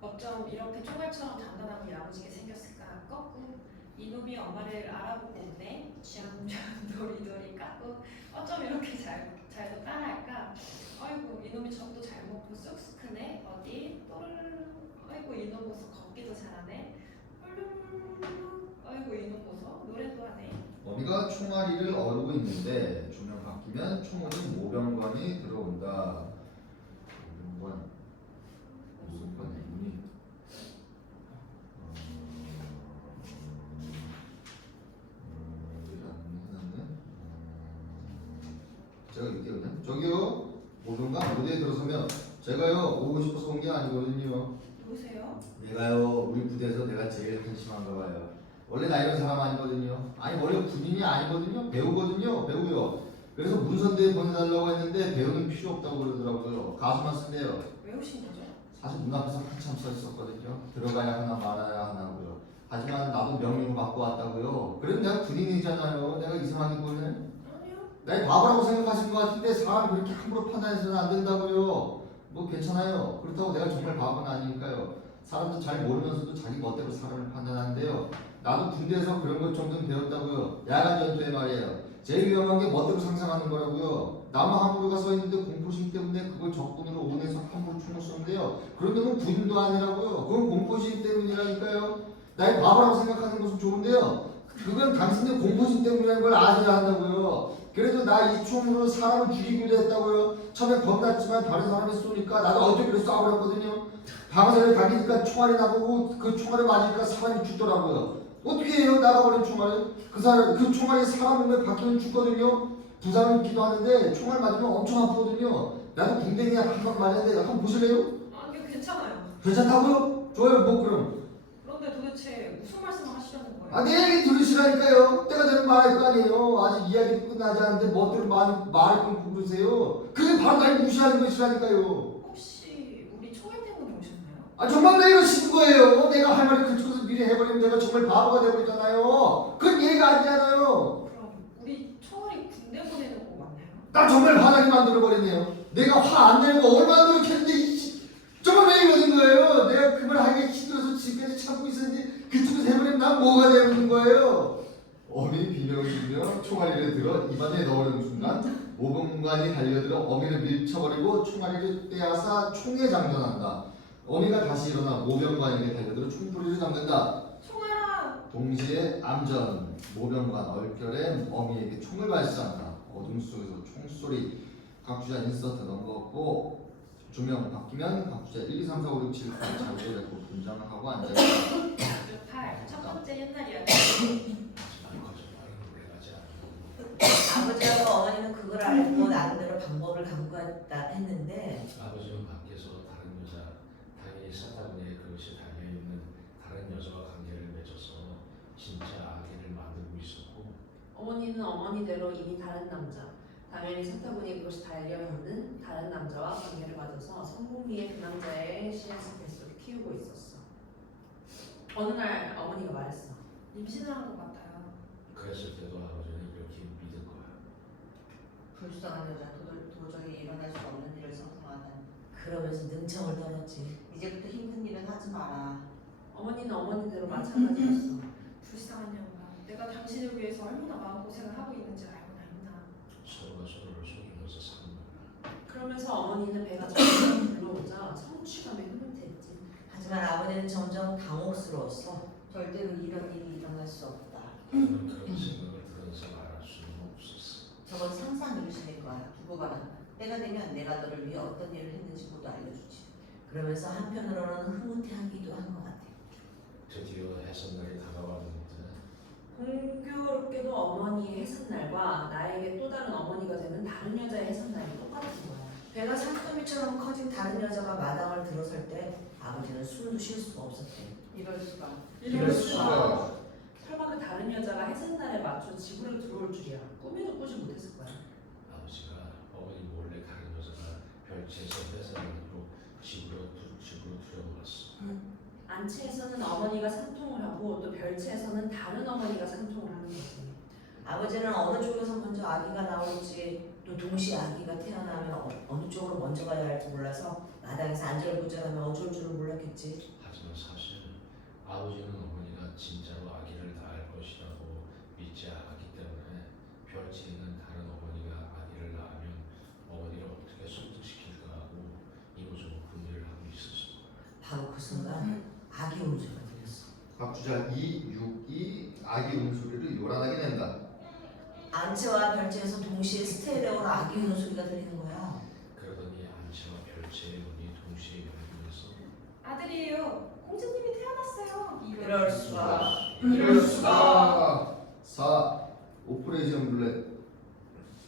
어쩜 이렇게 총알처럼 단단하고 야무지게 생겼을까? 꺾고 이놈이 엄마를 알아보고 오네. 쥐앙쥐앙 도리도리 깎고 어쩜 이렇게 잘도 따라할까? 아이고 이놈이 젖도 잘 먹고 쑥쑥 크네. 어디 또르르르. 아이고 이놈 보소 걷기도 잘하네. 훌루루루루. 아이고 이놈 보소 노래도 하네. 어미가 총알이를 어르고 있는데 조명 바뀌면 총오는 모병관이 들어온다. 모병관 이분이 제가 얘기하거든. 저기요 모병관 무대에 들어서면 제가요 오고 싶어서 온 게 아니거든요. 누구세요? 내가요 우리 부대에서 내가 제일 한심한가 봐요. 원래 나 이런 사람 아니거든요. 아니 원래 군인이 아니거든요. 배우거든요. 배우요. 그래서 문선대에 보내달라고 했는데 배우는 필요 없다고 그러더라고요. 가수만 쓴대요. 왜 오신 거죠? 사실 문 앞에서 한참 서 있었거든요. 들어가야 하나 말아야 하나고요. 하지만 나도 명령을 받고 왔다고요. 그럼 내가 군인이잖아요. 내가 이상하게 보이네. 아니요. 나 바보라고 생각하신 것 같은데 사람 그렇게 함부로 판단해서는 안 된다고요. 뭐 괜찮아요. 그렇다고 내가 정말 바보는 아니니까요. 사람도 잘 모르면서도 자기 멋대로 사람을 판단하는데요. 나도 군대에서 그런 것 정도는 배웠다고요. 야간 전투에 말이에요. 제일 위험한 게 멋대로 상상하는 거라고요. 남아 함부로가 써 있는데 공포심 때문에 그걸 적군으로 오내서 함부로 총을 쏘는데요. 그런 놈은 군도 아니라고요. 그건 공포심 때문이라니까요. 날 바보라고 생각하는 것은 좋은데요. 그건 당신들 공포심 때문이라는 걸 아셔야 한다고요. 그래도 나 이 총으로 사람을 죽이기도 했다고요. 처음에 겁났지만 다른 사람이 쏘니까 나도 어쩌기로 쏴버렸거든요. 방사를 가기니까 총알이 나보고 그 총알을 맞으니까 사람이 죽더라고요. 어떻게 해요? 나가버린 총알을? 그 총알이 사람 몸에 박히면 죽거든요. 부상을 입기도 하는데 총알 맞으면 엄청 아프거든요. 나도 궁뎅이에 한 방 맞았는데 한번 보실래요? 아니요, 괜찮아요. 괜찮다고요? 좋아요. 뭐 그럼. 그런데 도대체 무슨 말씀을 하시려는 거예요? 아, 내 얘기 들으시라니까요. 때가 되면 말할 거 아니에요. 아직 이야기도 끝나지 않는데 멋대로 말을 끊고 그러세요. 그게 바로 날 무시하는 것이라니까요. 혹시 우리 총알 때문에 오셨나요? 아, 정말 왜 이러시는 거예요? 내가 할 말을 그쪽에서 미리 해버리면 내가 정말 바보가 되버리잖아요. 그건 얘기가 아니잖아요. 그럼 우리 총알이 군대 보내는 거 맞나요? 나 정말 화나게 만들어버리네요. 내가 화 안 내는 거 얼마나 노력했는데 정말 왜 이러는 거예요? 내가 그 말 하기 힘들어서 지금까지 참고 있었는데 그쪽에서 해버리면 난 뭐가 되는 거예요? 어미 비명을 지르며 총알이를 들어 입안에 넣으려는 순간 모범관이 달려들어 어미를 밀쳐버리고 총알이를 떼앗아 총에 장전한다. 어미가 다시 일어나 모병관에게 달려들어 총소리를 잡는다. 총알아! 동시에 암전 모병관 얼결에 어미에게 총을 발사한다. 어둠 속에서 총소리. 각주자 인서트 넘어갔고 조명 바뀌면 각주자 1, 2, 3, 4, 5, 6, 7, 8 자료를 내고 분장을 하고 앉아있다. 8. 첫 번째 옛날 이야기. 하지만 거짓말은 오래가지 않고 아버지하고 어머니는 그걸 알고 나름대로 방법을 갖고 왔다 했는데 아버지는 밖에서 다른 여자, 당연히 사타구니에 그것이 달려있는 다른 여자와 관계를 맺어서 진짜 아기를 만들고 있었고 어머니는 어머니대로 이미 다른 남자, 당연히 사타구니에 그것이 달려있는 다른 남자와 관계를 가져서 성공리에 그 남자의 씨앗을 뱃속에 키우고 있었어. 어느 날 어머니가 말했어. 임신을 한 것 같아요. 그랬을 때도 아버지는 이렇게 믿은 거야. 불쌍한 여자 도저히 일어날 수 없는 일을 상상하다니. 그러면서 능청을 떨었지. 이제부터 힘든 일은 하지 마라. 어머니는 어머니대로 마찬가지였어. 불쌍한 영감. 내가 당신을 위해서 얼마나 마음고생을 하고 있는지 알고나 있나. 서로가 서로를 속이면서 사는 거야. 그러면서 어머니는 배가 점점 불러오자 성취감에 흐뭇했지. 하지만 아버지는 점점 당혹스러웠어. 절대로 이런 일이 일어날 수 없다. 나는 그런 생각을 들으면서 말할 수는 없었어. 저건 상상 일신일 거야. 두고 봐라. 때가 되면 내가 너를 위해 어떤 일을 했는지 모두 알려주지. 그러면서 한편으로는 흐뭇해하기도 한 것 같아. 드디어 해산날이 다가왔는데 공교롭게도 어머니의 해산날과 나에게 또 다른 어머니가 되는 다른 여자의 해산날이 똑같은 거야. 배가 산더미처럼 커진 다른 여자가 마당을 들어설 때 아버지는 숨도 쉴 수가 없었대. 이럴 수가. 이럴 수가. 설마 그 다른 여자가 해산날에 맞춰 집으로 들어올 줄이야. 꿈에도 꾸지 못했을 거야. 아버지가 어머니 몰래 다른 여자가 별채에서 해산날로 집으로 들여놓았어. 안채에서는 어머니가 상통을 하고 또 별채에서는 다른 어머니가 상통을 하는 거지. 아버지는 어느 쪽에서 먼저 아기가 나올지 또 동시에 아기가 태어나면 어느 쪽으로 먼저 가야 할지 몰라서 마당에서 안절부절하면 어쩔 줄을 몰랐겠지. 하지만 사실 아버지는 어머니가 진짜로 아기를 낳을 것이라고 믿지 않았기 때문에 별채에 있는 다른 어머니가 아기를 낳으면 어머니를 어떻게 설득시킬까 하고 이모저모 궁리를 하고 있었어. 바로 그 순간 아기 울음소리가 들렸어. 각주자 2, 6, 2 아기 우는 소리를 요란하게 낸다. 안채와 별채에서 동시에 스테레오로 아기 우는 소리가 들리는 거야. 그러더니 안채와 별채의 문이 동시에 열리면서 아들이에요. 공주님이 태어났어요. 이럴 수가. 이럴 수가. 4. 오퍼레이션 룰렛.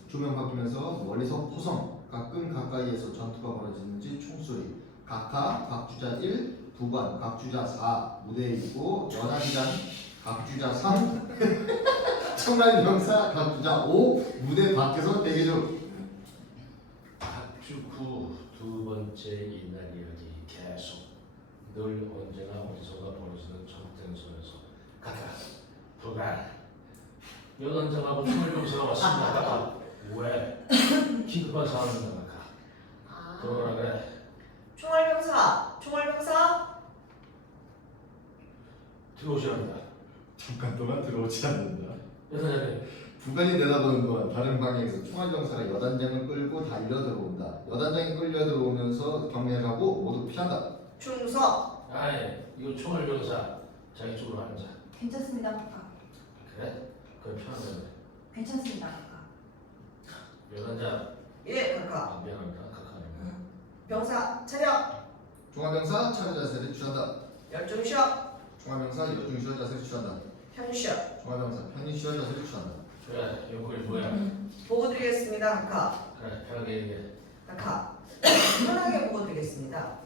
조명 바뀌면서 멀리서 포성, 가끔 가까이에서 전투가 벌어지는지 총소리. 각하, 각주자 1, 부관, 각주자 4 무대에 있고 연안장, 각주자 3 청날 병사, 각주자 5 무대 밖에서 대기 중. 각주 후 두 번째 옛날 이야기 계속 늘 언제나 어디서가 벌어지는 전쟁터에서 각하, 부관, 연안장하고 총알병사가 왔습니다. 왜? 긴급한 상황입니다. 각하. 들어오라 그래. 총알병사 들어오시랍니다. 잠깐 동안 들어오지 않는다. 여사장님 부관이 내다보는 동안 다른 방향에서 총알병사가 여단장을 끌고 달려 들어온다. 여단장이 끌려 들어오면서 경례하고 모두 피한다. 충성. 아이, 이거 총알병사 자기 쪽으로 앉아. 괜찮습니다, 각하. 그래? 그럼 편하네. 괜찮습니다, 각하. 여단장. 예, 각하. 미안합니다. 각하네. 병사 차렷. 총알병사 차례 자세를 취한다. 열중 쉬어. 총알병사 여중 쉬어 자세를 취한다. 편히 쉬어. 총알병사 편히 쉬어 자세를 취한다. 그래, 요거이 뭐야? 보고 드리겠습니다, 각하. 그래, 편하게 얘기해. 각하. 편하게 보고 드리겠습니다.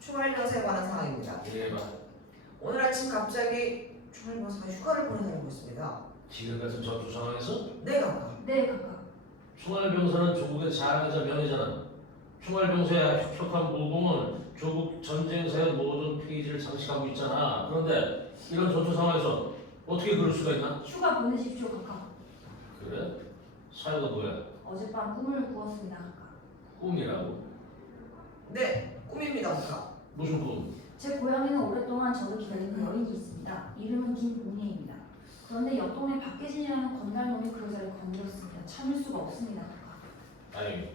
총알병사에 관한 상황입니다. 얘기해봐. 오늘 아침 갑자기 총알병사가 휴가를 보내달라고 했습니다. 지금 같은 전투 상황에서 네, 각하. 네, 각하. 총알병사는 조국의 자랑이자 명예잖아. 총알병사의 혁혁한 무공은 조국 전쟁사의 모든 페이지를 장식하고 있잖아. 그런데 이런 전투 상황에서 어떻게 그럴 수가 있나? 휴가 보내십시오, 각하. 그래? 사유가 뭐야? 어젯밤 꿈을 꾸었습니다, 각하. 꿈이라고? 네, 꿈입니다, 각하. 무슨 꿈? 제 고향에는 오랫동안 저를 기다리는 여인이 있습니다. 이름은 김봉리입니다. 그런데 옆 동네 박계진이라는 건달놈이 그 여자를 건드렸습니다. 참을 수가 없습니다, 각하. 아니,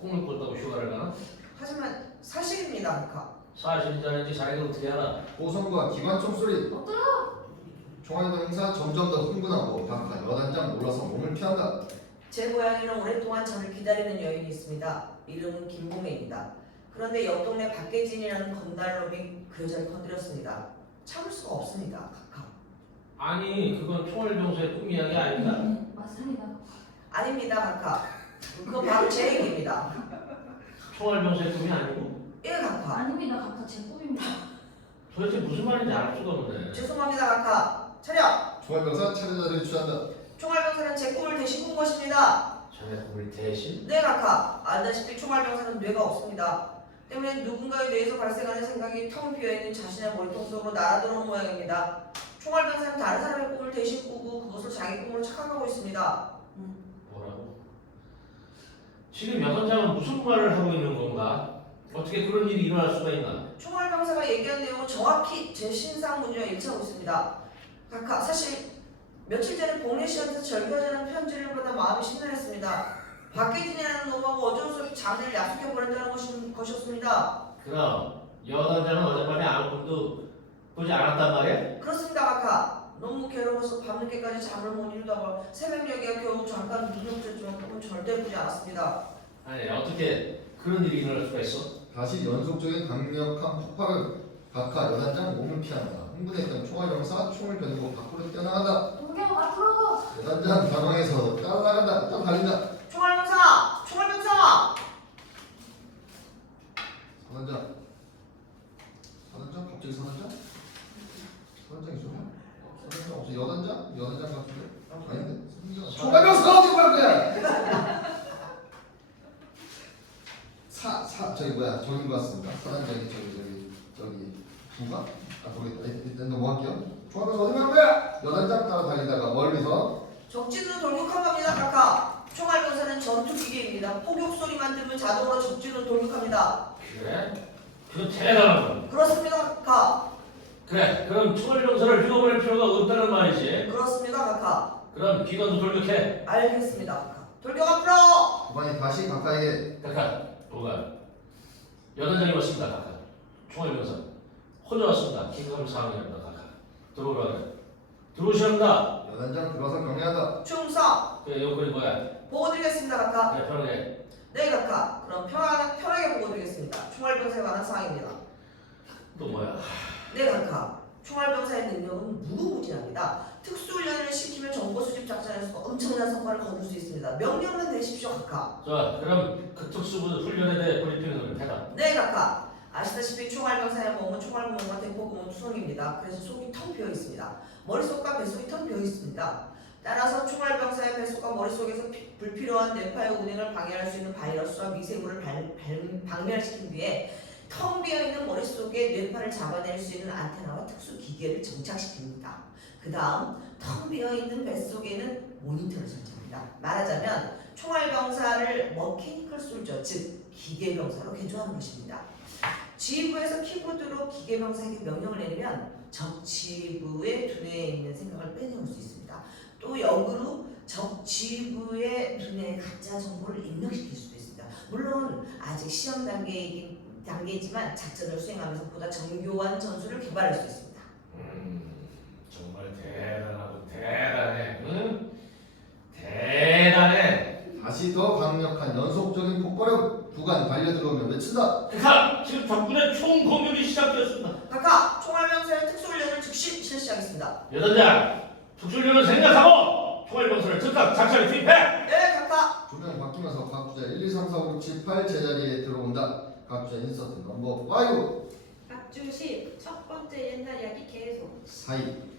꿈을 꿨다고 휴가를 가나? 하지만 사실입니다, 각하. 사실인지 아닌지 자기가 어떻게 알아? 고성과 기관총 소리. 총알병사 점점 더 흥분하고 각하 여단장 놀라서 몸을 피한다. 제 고향에는 오랫동안 저를 기다리는 여인이 있습니다. 이름은 김봉혜입니다. 그런데 옆 동네 박계진이라는 건달놈이 그 여자를 건드렸습니다. 참을 수가 없습니다, 각하. 아니, 그건 총알병사의 꿈 이야기 아닌가? 네, 맞습니다. 아닙니다, 각하. 그건 바로 제 얘기입니다. 총알병사의 꿈이 아니고? 예, 각하. 아닙니다, 각하. 제 꿈입니다. 도대체 무슨 말인지 알 수가 없네. 죄송합니다, 각하. 차렷! 총알병사 차례 자세를 취한다. 총알병사는 제 꿈을 대신 꾼 것입니다. 자네 꿈을 대신? 네, 각하. 알다시피 총알병사는 뇌가 없습니다. 때문에 누군가의 뇌에서 발생하는 생각이 텅 비어있는 자신의 머리통 속으로 날아들어오는 모양입니다. 총알병사는 다른 사람의 꿈을 대신 꾸고 그것을 자기 꿈으로 착각하고 있습니다. 뭐라고? 지금 여선장은 무슨 말을 하고 있는 건가? 어떻게 그런 일이 일어날 수가 있나? 총알병사가 얘기한 내용은 정확히 제 신상 문제와 일치하고 있습니다. 각하, 사실 며칠 전에 봉래 씨한테 절교하자는 편지를 받아 마음이 심란했습니다. 박계진이라는 놈하고 어쩔 수 없이 잠을 약속해 보냈다는 것이었습니다. 그럼 여선장은 어젯밤에 아무 꿈도 꾸지 않았단 말이야? 그렇습니다, 각하. 너무 괴로워서 밤늦게까지 잠을 못 이루다가 새벽녘에 겨우 잠깐 눈을 뜨지만 꿈은 절대 꾸지 않았습니다. 아니, 어떻게 그런 일이 일어날 수가 있어? 다시 연속적인 강력한 폭발을 각하 여단장 몸을 피한다. 흥분했던 총알병사 총을 겨누고 밖으로 뛰어나간다. 동경 앞으로! 여단장 당황해서 따라간다. 또 달린다. 총알병사! 총알병사! 사단장. 사단장? 갑자기 사단장? 사단장이죠? 사단장 없어. 여단장? 여단장 같은데? 아닌데? 총알병사 어디 갈 거야? 저기 뭐야? 저긴 것 같습니다. 사단장이 저기 부가? 아 모르겠다. 일단 넘어갈게요. 총알병사 어디 갈 거야? 여단장 따라 달리다가 멀리서 적진으로 돌격한 겁니다, 각하. 총알병사는 전투기계입니다. 포격 소리만 들으면 자동으로 적진으로 돌격합니다. 그래? 그거 대단한 거야. 그렇습니다, 각하. 그래, 그럼 총알병사를 휴가 보낼 필요가 없다는 말이지. 그렇습니다, 각하. 그럼 기관도 돌격해. 알겠습니다, 각하. 돌격 앞으로! 부관이 다시 각하에게 각하, 보관. 여단장이 왔습니다, 각하. 총알병사. 혼자 왔습니다. 긴급 상황입니다, 각하. 들어오라 그래. 들어오시랍니다. 여단장 들어서 경례한다. 충성! 그래, 여기 뭐야? 보고 드리겠습니다, 각하. 그래, 편하게. 네, 각하. 그럼 편하게 보고 드리겠습니다. 총알병사에 관한 사항입니다. 또 뭐야? 네, 각하. 총알병사의 능력은 무궁무진합니다. 특수훈련을 시키면 정보 수집 작전에서 엄청난 성과를 거둘 수 있습니다. 명령만 내십시오, 각하. 자, 그럼 그 특수부 훈련에 대해 브리핑을 좀 해라. 네, 각하. 아시다시피 총알병사의 몸은 총알구멍과 대포구멍 투성입니다. 그래서 속이 텅 비어 있습니다. 머릿속과 뱃속이 텅 비어 있습니다. 따라서 총알병사의 뱃속과 머릿속에서 불필요한 뇌파의 운행을 방해할 수 있는 바이러스와 미생물을 박멸시킨 뒤에 텅 비어있는 머릿속에 뇌파를 잡아낼 수 있는 안테나와 특수 기계를 정착시킵니다. 그 다음 텅 비어있는 뱃속에는 모니터를 설치합니다. 말하자면 총알병사를 머케니컬 솔저, 즉 기계병사로 개조하는 것입니다. 지휘부에서 키보드로 기계병사에게 명령을 내리면 적 지휘부의 두뇌에 있는 생각을 빼내올 수 있습니다. 또 역으로 적 지휘부의 눈에 가짜 정보를 입력시킬 수도 있습니다. 물론 아직 시험 단계이지만 작전을 수행하면서 보다 정교한 전술을 개발할 수 있습니다. 정말 대단하고 대단해. 응? 대단해. 다시 더 강력한 연속적인 폭발력 부관 달려 들어오면 외친다. 자, 지금 적군의 총 공격이 시작되었습니다. 각하 총알병사의 특수훈련을 즉시 실시하겠습니다. 여단장, 특수훈련을 생략하고 총알병사를 즉각 작전에 투입해. 네, 각하. 조명 바뀌면서 각 주자 1, 2, 3, 4, 5, 6, 7, 8 제자리에 들어온다. 각 주자 인서트 넘버 5 각주 10. 첫 번째 옛날 이야기 계속. 4위.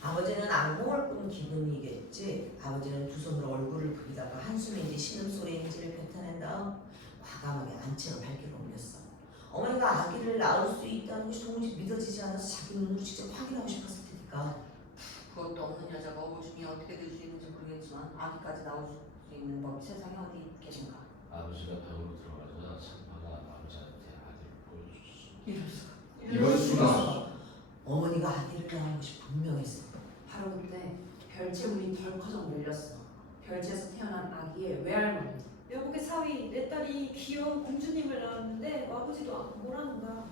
아버지는 악몽을 꾼 기분이겠지. 아버지는 두 손으로 얼굴을 부비다가 한숨인지 신음소리인지를 뱉어낸 다음 과감하게 안채로 발길을 옮겼어. 어머니가 아기를 낳을 수 있다는 것이 도무지 믿어지지 않아서 자기 눈으로 직접 확인하고 싶었을 테니까. 그것도 없는 여자가 오줌이 어떻게 될 수 있는지 모르겠지만 아기까지 나올 수 있는 법이 세상에 어디 있겠는가. 아버지가 병으로 들어가자 산파가 아버지한테 아기를 보여줬어. 이럴 수가. 이럴 수가. 어머니가 아기를 낳은 것이 분명했어. 바로 그때 별채문이 덜커녕 열렸어. 별채에서 태어난 아기의 외할머니. 여보게 사위, 내 딸이 귀여운 공주님을 낳았는데 아버지도 않고 뭐라는 거야.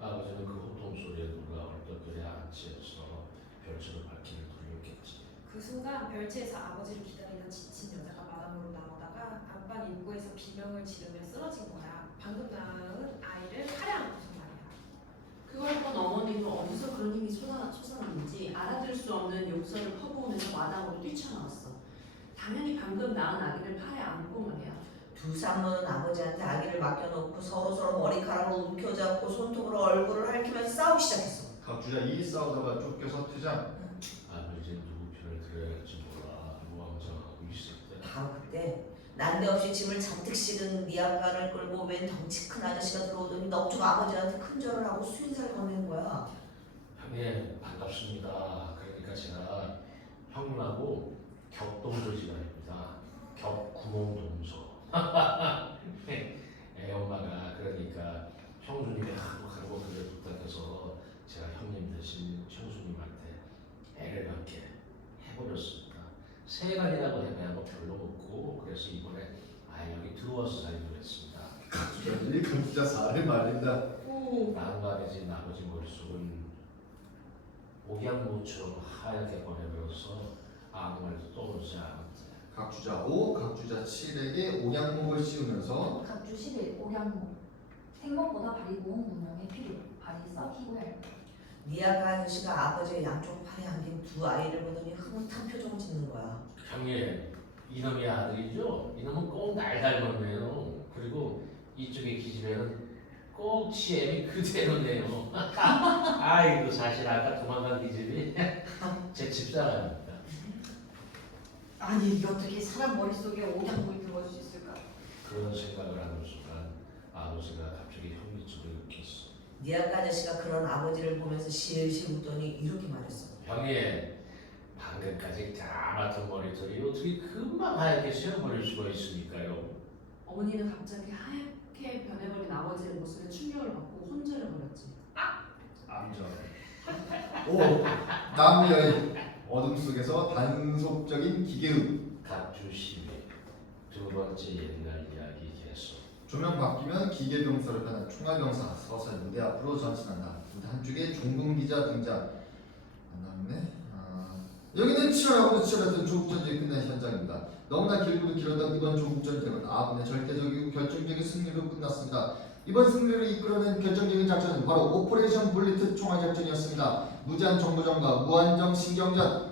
아버지는 그 호통 소리에 놀라 얼떨결에 안치해서 별채로 발길을 돌렸겠지. 그 순간 별채에서 아버지를 기다리던 지친 여자가 마당으로 나오다가 안방 입구에서 비명을 지르며 쓰러진 거야. 방금 낳은 아이를 팔에 안고서 말이야. 그걸 본 어머니도 어디서 그런 힘이 솟아났는지 알아들 수 없는 욕설을 퍼부으면서 마당으로 뛰쳐나왔어. 당연히 방금 낳은 아기를 팔에 안고 말이야. 두 쌍놈은 아버지한테 아기를 맡겨놓고 서로서로 머리카락을 움켜잡고 손톱으로 얼굴을 핥으면서 싸우기 시작했어. 각 주자 2 싸우다가 쫓겨서 퇴장. 아버지는 누구 편을 들어야 할지 몰라 우왕좌왕하고 있을 때 바로 그때 난데없이 짐을 잔뜩 실은 니아간을 끌고 웬 덩치 큰 아저씨가 들어오더니 넋주고 아버지한테 큰절을 하고 수인사를 건넨 거야. 형님 반갑습니다. 그러니까 제가 형님하고 격동조지간입니다. 격구멍동서. 애 엄마가 그러니까 형수님이 하도 그래 부탁해서 제가 형님 대신 형수님한테 애를 낳게 해버렸습니다. 세간이라고 해봐야 뭐 별로 없고 그래서 이번에 여기 들어와서 살기로 했습니다. 각 주자들이 각 주자 4를 말린다. 난감해진 아버지 머릿속은 옥양모처럼 하얗게 번해버려서 아무 말도 떠오르지 않았대. 각 주자 5, 각 주자 7에게 옥양목을 씌우면서 각주 11. 옥양목. 생목보다 발이 고운 문명의 필요. 발이 썩히고 얇고. 니아가 아저씨가 아버지의 양쪽 팔에 안긴 두 아이를 보더니 흐뭇한 표정을 짓는 거야. 형님 이놈이 아들이죠? 이놈은 꼭 날 닮았네요. 그리고 이쪽의 기집애는 꼭 치엠이 그대로네요. 아이고 사실 아까 도망간 기집이 제 집사람입니다. 아니 이게 어떻게 사람 머릿속에 옥양목이 들어갈 수 있을까? 그런 생각을 하는 순간 아버지가 갑자기 현미증을 느꼈어. 니아가 아저씨가 그런 아버지를 보면서 실실 웃더니 이렇게 말했어. 형님 방금까지 까맣던 머리털이 어떻게 금방 하얗게 새어버릴 수가 있습니까요? 어머니는 갑자기 하얗게 변해버린 아버지의 모습에 충격을 받고 혼절을 벌였지. 암전. 5. 남녀의 어둠 속에서 단속적인 기계음. 각주 12. 두 번째 옛날 이야기 계속. 조명 바뀌면 기계병사로 변한 총알병사 서서히 무대 앞으로 전진한다. 무대 한쪽에 종군 기자 등장. 안 나왔네. 여기는 치열하고도 치열했던 조국전쟁이 끝난 현장입니다. 너무나 길고도 길었던 이번 조국전쟁은 아군의 절대적이고 결정적인 승리로 끝났습니다. 이번 승리를 이끌어낸 결정적인 작전은 바로 오퍼레이션 블리트 총알작전이었습니다. 무제한 정보전과 무한정 신경전,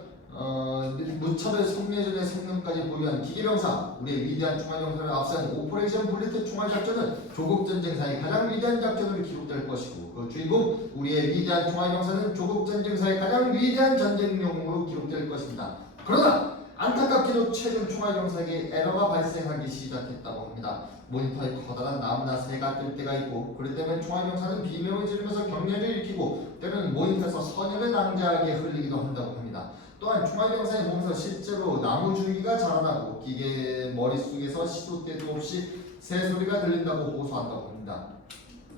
무차별 성내전의 성능까지 보유한 기계병사, 우리의 위대한 총알병사를 앞세운 오퍼레이션 블리트 총알작전은 조국전쟁사의 가장 위대한 작전으로 기록될 것이고 그 주인공 우리의 위대한 총알병사는 조국전쟁사의 가장 위대한 전쟁 영웅으로 기록될 것입니다. 그러나 안타깝게도 최근 총알병사에게 에러가 발생하기 시작했다고 합니다. 모니터에 커다란 나무나 새가 뜰 때가 있고 그럴 때면 총알병사는 비명을 지르면서 경련을 일으키고 때로는 모니터에서 선혈을 낭자하게 흘리기도 한다고 합니다. 또한 총알병사의 몸에서 실제로 나무 줄기가 자라나고 기계 머릿속에서 시도 때도 없이 새소리가 들린다고 호소한다고 합니다.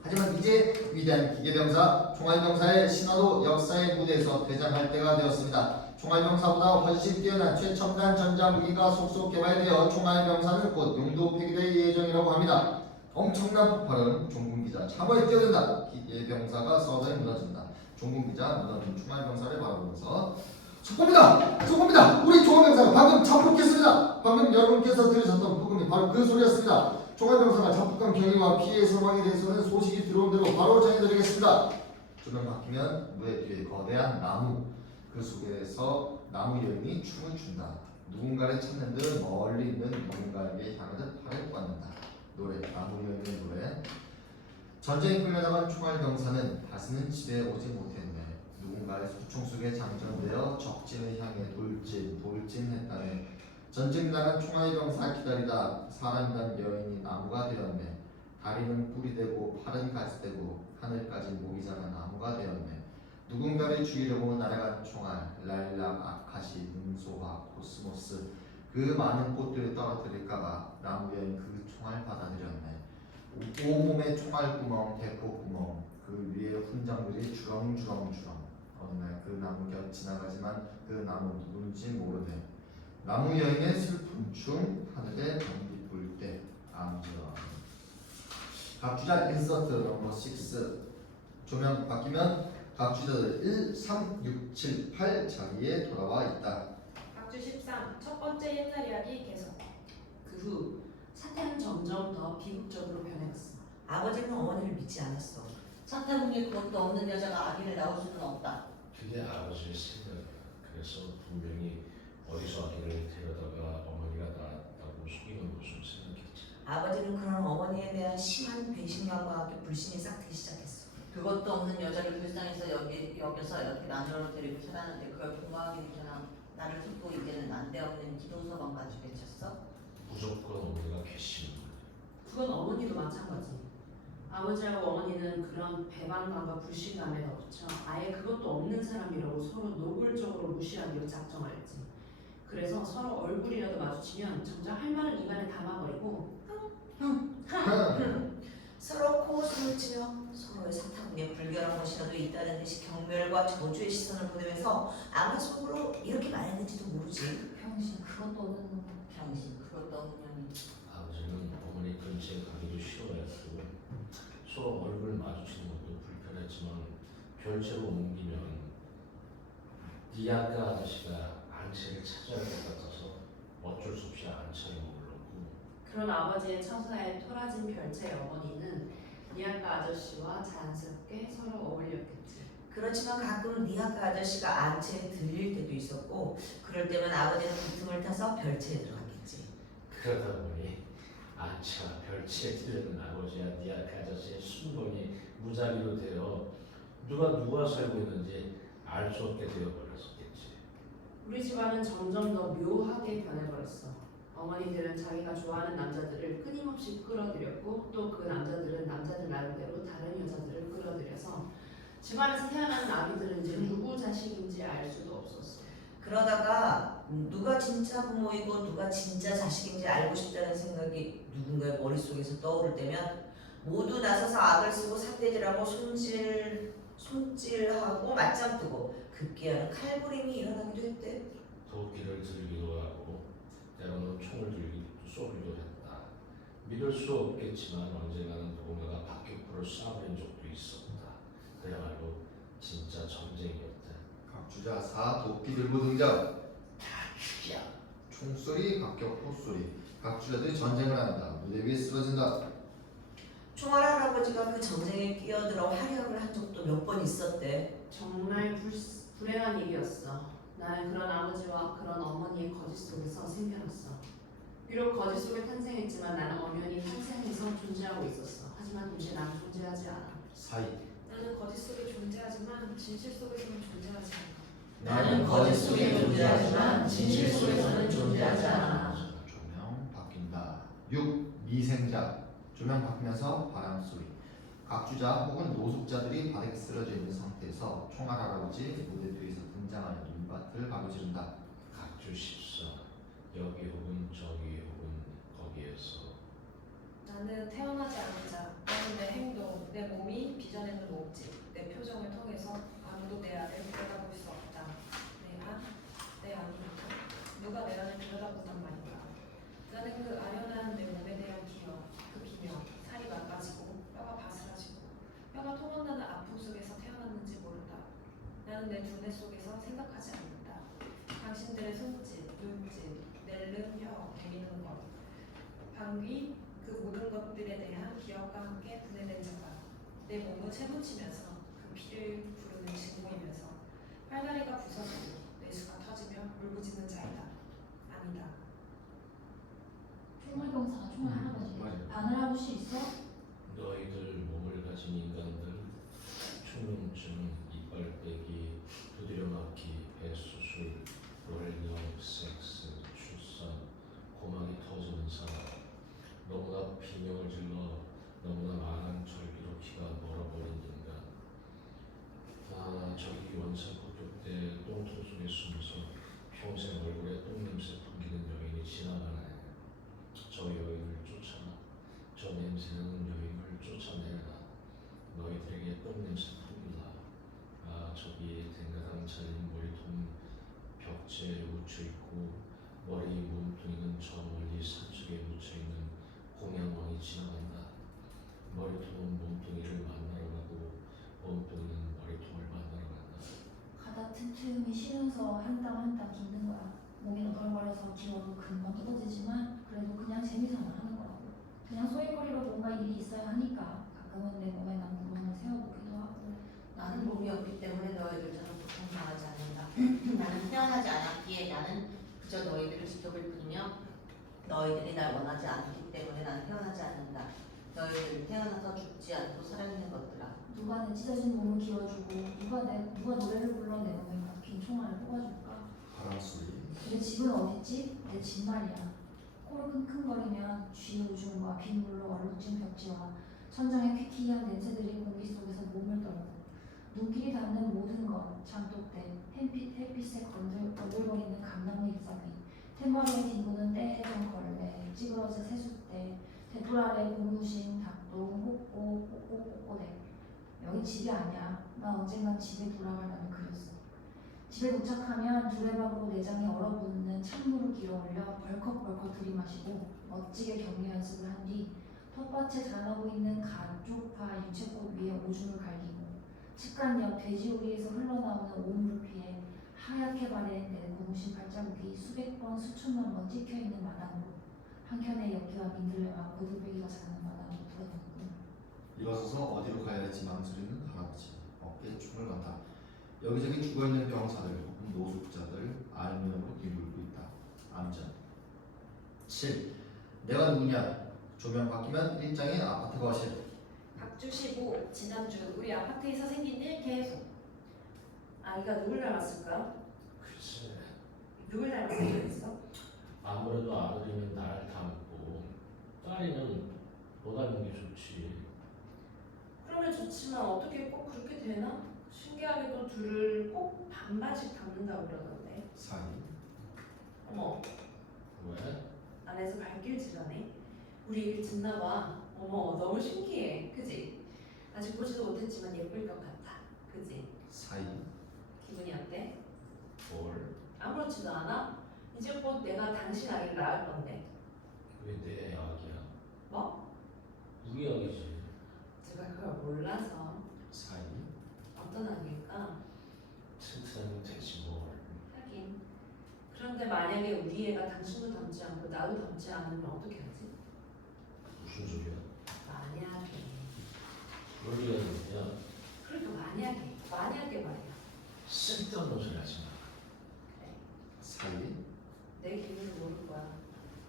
하지만 이제 위대한 기계병사 총알병사의 신화도 역사의 무대에서 대장할 때가 되었습니다. 총알병사보다 훨씬 뛰어난 최첨단 전자무기가 속속 개발되어 총알병사는 곧 용도 폐기될 예정이라고 합니다. 엄청난 폭발은 종군기자 참호에 뛰어든다. 예병사가 서서히 무너진다. 종군기자 무너진 총알병사를 바라보면서 속보입니다. 우리 총알병사가 방금 자폭했습니다. 방금 여러분께서 들으셨던 폭음이 바로 그 소리였습니다. 총알병사가 자폭한 경위와 피해 상황에 대해서는 소식이 들어온 대로 바로 전해드리겠습니다. 조명 바뀌면 무대 뒤에 거대한 나무, 그 속에서 나무 여인이 춤을 춘다. 누군가를 찾는 듯 멀리 있는 누군가에게 향하듯 팔을 뻗는다. 노래, 나무 여인의 노래. 전쟁에 끌려나간 총알병사는 다시는 집에 오지 못했네. 누군가의 소총 속에 장전되어 적진을 향해 돌진했다네. 전쟁 나간 총알병사 기다리다 사람이란 여인이 나무가 되었네. 다리는 뿔이 되고 팔은 가지 되고 하늘까지 목이 자란 나무가 되었네. 누군가를 죽이려고 날아간 총알, 라일락, 아카시, 능소화, 코스모스 그 많은 꽃들을 떨어뜨릴까봐 나무 여인 그 총알 받아들였네. 온몸에 총알구멍, 대포구멍, 그 위에 훈장들이 주렁주렁주렁. 어느 날 그 나무 곁 지나가지만 그 나무 누군지 모르네. 나무 여인의 슬픈 춤, 하늘에 번개 불 때 암전. 각주자 인서트 넘버 6. 조명 바뀌면 각주자들 1, 3, 6, 7, 8 자리에 돌아와 있다. 각주 13. 첫 번째 옛날 이야기 계속. 그 후 사태는 점점 더 비극적으로 변해갔어. 아버지는 어머니를 믿지 않았어. 사타구니에 그것도 없는 여자가 아기를 낳을 수는 없다. 그게 아버지의 생각이야. 그래서 분명히 어디서 아기를 데려다가 어머니가 낳았다고 속이는 것을 생각했지. 아버지는 그런 어머니에 대한 심한 배신감과 함께 불신이 싹트기 시작했어. 그것도 없는 여자를 불쌍해서 여겨서 이렇게 나누러 데리고 살았는데 그걸 동거하기 전에 나를 듣고 이제는 난데없는 기도서만 가지고 외쳤어? 무조건 어머니가 괘씸한 거야. 그건 어머니도 마찬가지. 아버지하고 어머니는 그런 배반감과 불신감에 덧붙여 아예 그것도 없는 사람이라고 서로 노골적으로 무시하기로 작정을 했지. 그래서 서로 얼굴이라도 마주치면 정작 할 말은 입안에 담아버리고 서로 코웃음을 치며 서로의 사타구니에 불결한 것이라도 있다는 듯이 경멸과 저주의 시선을 보내면서 아마 속으로 이렇게 말했는지도 모르지. 병신 그것도 없는 놈. 병신 그것도 없는 년이. 아버지는 어머니 근처에 가기도 싫어했고 서로 얼굴 마주치는 것도 불편했지만 별채로 옮기면 니아까 아저씨가 안채를 찾아야 할 것 같아서 어쩔 수 없이 안채를 먹으려고. 그런 아버지의 처사에 토라진 별채의 어머니는 니아까 아저씨와 자연스럽게 서로 어울렸겠지. 그렇지만 가끔 니아까 아저씨가 안채에 들릴 때도 있었고 그럴 때면 아버지는 그 틈을 타서 별채에 들어갔겠지. 그러다 보니 안채와 별채에 들려는 아버지와 니아까 아저씨의 순번이 무작위로 되어 누가 살고 있는지 알 수 없게 되어버렸었겠지. 우리 집안은 점점 더 묘하게 변해버렸어. 어머니들은 자기가 좋아하는 남자들을 끊임없이 끌어들였고 또 그 남자들은 남자들 나름대로 다른 여자들을 끌어들여서 집안에서 태어나는 아기들은 이제 누구 자식인지 알 수도 없었어. 그러다가 누가 진짜 부모이고 누가 진짜 자식인지 알고 싶다는 생각이 누군가의 머릿속에서 떠오를 때면 모두 나서서 악을 쓰고 삿대질하고 손질하고 맞짱 뜨고 급기야는 칼부림이 일어나기도 했대. 도끼를 들기도 하고 때로는 총을 쏘기도 했다. 믿을 수 없겠지만 언젠가는 누군가가 박격포를 쏴버린 적도 있었다. 그야말로 진짜 전쟁이었다. 각주자 4. 도끼 들고 등장. 다 죽여. 총소리, 각격포 소리. 각주자들이 전쟁을 한다. 무대 위에 쓰러진다. 총알 할아버지가 그 전쟁에 끼어들어 활약을 한 적도 몇 번 있었대. 정말 불행한 일이었어. 나는 그런 아버지와 그런 어머니의 거짓 속에서 생겨났어. 비록 거짓 속에 탄생했지만 나는 엄연히 탄생해서 존재하고 있었어. 하지만 동시에 나는 존재하지 않아. 사이. 나는 거짓 속에 존재하지만 진실 속에서는 존재하지 않아. 나는 거짓 속에 존재하지만 진실 속에서는 존재하지 않아. 조명 바뀐다. 6. 미생자. 조명 바뀌면서 바람 소리. 각주자 혹은 노숙자들이 바닥에 쓰러져 있는 상태에서 총알 할아버지 무대 뒤에서 등장하여 눈밭을 가로지른다. 각주 14. 여기 혹은 저기 혹은 거기에서. 나는 태어나지 않은 자, 나는 내 행동, 내 몸이 빚어내는 몸짓, 내 표정을 통해서 아무도 내 안을 들여다볼 수 없다. 내가 방귀 그 모든 것들에 대한 기억과 함께 분해된 자다. 내 몸을 채붙이면서 그 피를 부르는 증거이면서 팔다리가 부서지고 뇌수가 터지며 울부짖는 자이다. 아니다. 총알병사가 총알 할아버지. 맞아요. 바늘하고 수 있어? 너희들 몸을 가진 인간들 충농증, 이빨 빼기, 두드려 맞기, 배수술, 월경, 섹스, 출산, 고막이 터지는 사람, 너무나 비명을 질러 너무나 많은 절기로 피가 멀어버린 인간. 저기 원산폭격 때 똥통 속에 숨어서 평생 얼굴에 똥냄새 풍기는 여인이 지나가네. 저 여인을 쫓아라. 저 냄새나는 여인을 쫓아내라. 너희들에게 똥냄새 풍기라. 저기 댕가당 차린 머리통 벽지에 묻혀있고 머리 몸뚱이는 저 멀리 산속에 묻혀있는 공양왕이 지나간다. 머리통은 몸뚱이를 만나러 가고 몸뚱이는 머리통을 만나러 간다. 가다 틈틈이 쉬면서 한 땀 한 땀 깁는 거야. 몸이 너덜거려서 기어도 금방 뜯어지지만 그래도 그냥 재미삼아 하는 거라고. 그냥 소일거리로 뭔가 일이 있어야 하니까 가끔은 내 몸에 난 구멍을 세워보기도 하고. 나는 몸이 없기 때문에 너희들처럼 고통당하지 않는다. 나는 태어나지 않았기에 나는 그저 너희들을 지켜볼 뿐이며 너희들이 날 원하지 않기 때문에 나는 태어나지 않는다. 너희들은 태어나서 죽지 않고 살아있는 것들아. 누가 내 찢어진 몸을 기어주고 누가 노래를 불러 내 몸에 박힌 총알을 뽑아줄까? 바람 소리. 내 집은 어딨지? 내 집 말이야. 코를 킁킁거리면 쥐 오줌과 빗물로 얼룩진 벽지와 천장의 퀴퀴한 냄새들이 공기 속에서 몸을 떨고 눈길이 닿는 모든 것, 장독대, 햇빛에 건들거리는 감나무 잎사귀, 템바로에 뒹구는 떼해던 걸레, 찌그러진 세숫대, 대불 아래 고무신, 닭똥, 호꼬, 꼬꼬꼬꼬대. 여긴 집이 아니야. 나 언젠간 집에 돌아가려면 그렸어. 집에 도착하면 두레박으로 내장이 얼어붙는 찬물을 길어올려 벌컥벌컥 들이마시고 멋지게 격려 연습을 한 뒤 텃밭에 자라나고 있는 갓, 쪽파, 유채꽃 위에 오줌을 갈기고 칡간옆 돼지우리에서 흘러나오는 오물 피에 하얗게 바랜 내 고무신 발자국이 수백 번 수천만 번 찍혀있는 마당으로 한켠에 엽기와 민들레와 고들빼기가 자라는 마당으로 들어가는군. 일어서서 어디로 가야 할지 망설이는 할아버지. 어깨에 총을 건다. 여기저기 죽어있는 병사들 혹은 노숙자들 알면으로 뒤물고 있다. 암전. 7. 내가 누구냐? 조명 바뀌면 일장의 아파트 거실. 박주시고 지난주 우리 아파트에서 생긴 일 계속. 아이가 누굴 닮았을까? 글쎄, 누굴 닮았을 수 있어? 아무래도 아들이면 나를 닮고 딸이면 너 닮은 게 좋지. 그러면 좋지만 어떻게 꼭 그렇게 되나? 신기하게도 둘을 꼭 반반씩 닮는다고 그러던데. 사이. 어머, 왜? 안에서 발길질하네. 우리 얘기를 듣나봐. 어머, 너무 신기해. 그지? 아직 보지도 못했지만 예쁠 것 같아. 그지? 사이. 기분이 어때? 뭘? 아무렇지도 않아? 이제 곧 내가 당신 아이를 낳을 건데. 왜 내 약이야? 뭐? 우리 약이지. 제가 그걸 몰라서. 사이. 어떤 아기일까? 튼튼하면 되지 뭘. 하긴. 그런데 만약에 우리 애가 당신도 닮지 않고 나도 닮지 않으면 어떻게 하지? 무슨 소리야? 만약에. 그럴 리가 있냐? 그러니까 만약에 말이야. 쓸데없는 소리 하지 마. 그래. 사이. 내 기분을 모를 거야.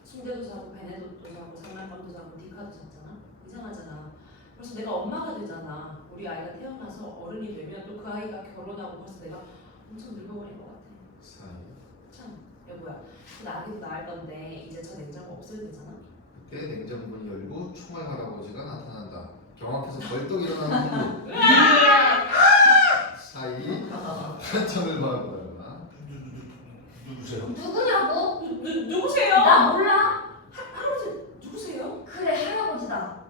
침대도 사고 베네도도 사고 장난감도 사고 디카도 샀잖아. 이상하잖아. 그래서 내가 엄마가 되잖아. 우리 아이가 태어나서 어른이 되면 또 그 아이가 결혼하고 그래서 내가 엄청 늙어버린 것 같아. 사이. 참, 여보야. 그 아기도 낳을 건데 이제 저 냉장고 없어야 되잖아. 그때 냉장문이 열고 총알 할아버지가 나타난다. 경악해서 벌떡 일어나는 hun부. 사이. 한참을 바라보다가 누구세요? 누구냐고? 누구세요? 나 몰라? 할아버지 누구세요? 그래 할아버지다.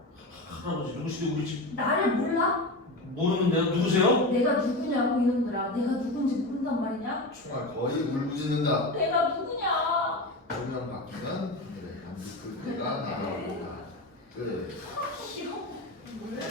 할아버지 누구시대 우리 집 나를 몰라? 모르는 내가 누구세요? 내가 누구냐고 이놈들아. 내가 누군지 모른단 말이냐? 총알 거의 울부짖는다. 내가 누구냐? 조명 바뀌면 그들의 감기 꿀때가 다가옵니다. 끝. 싫어. 몰라.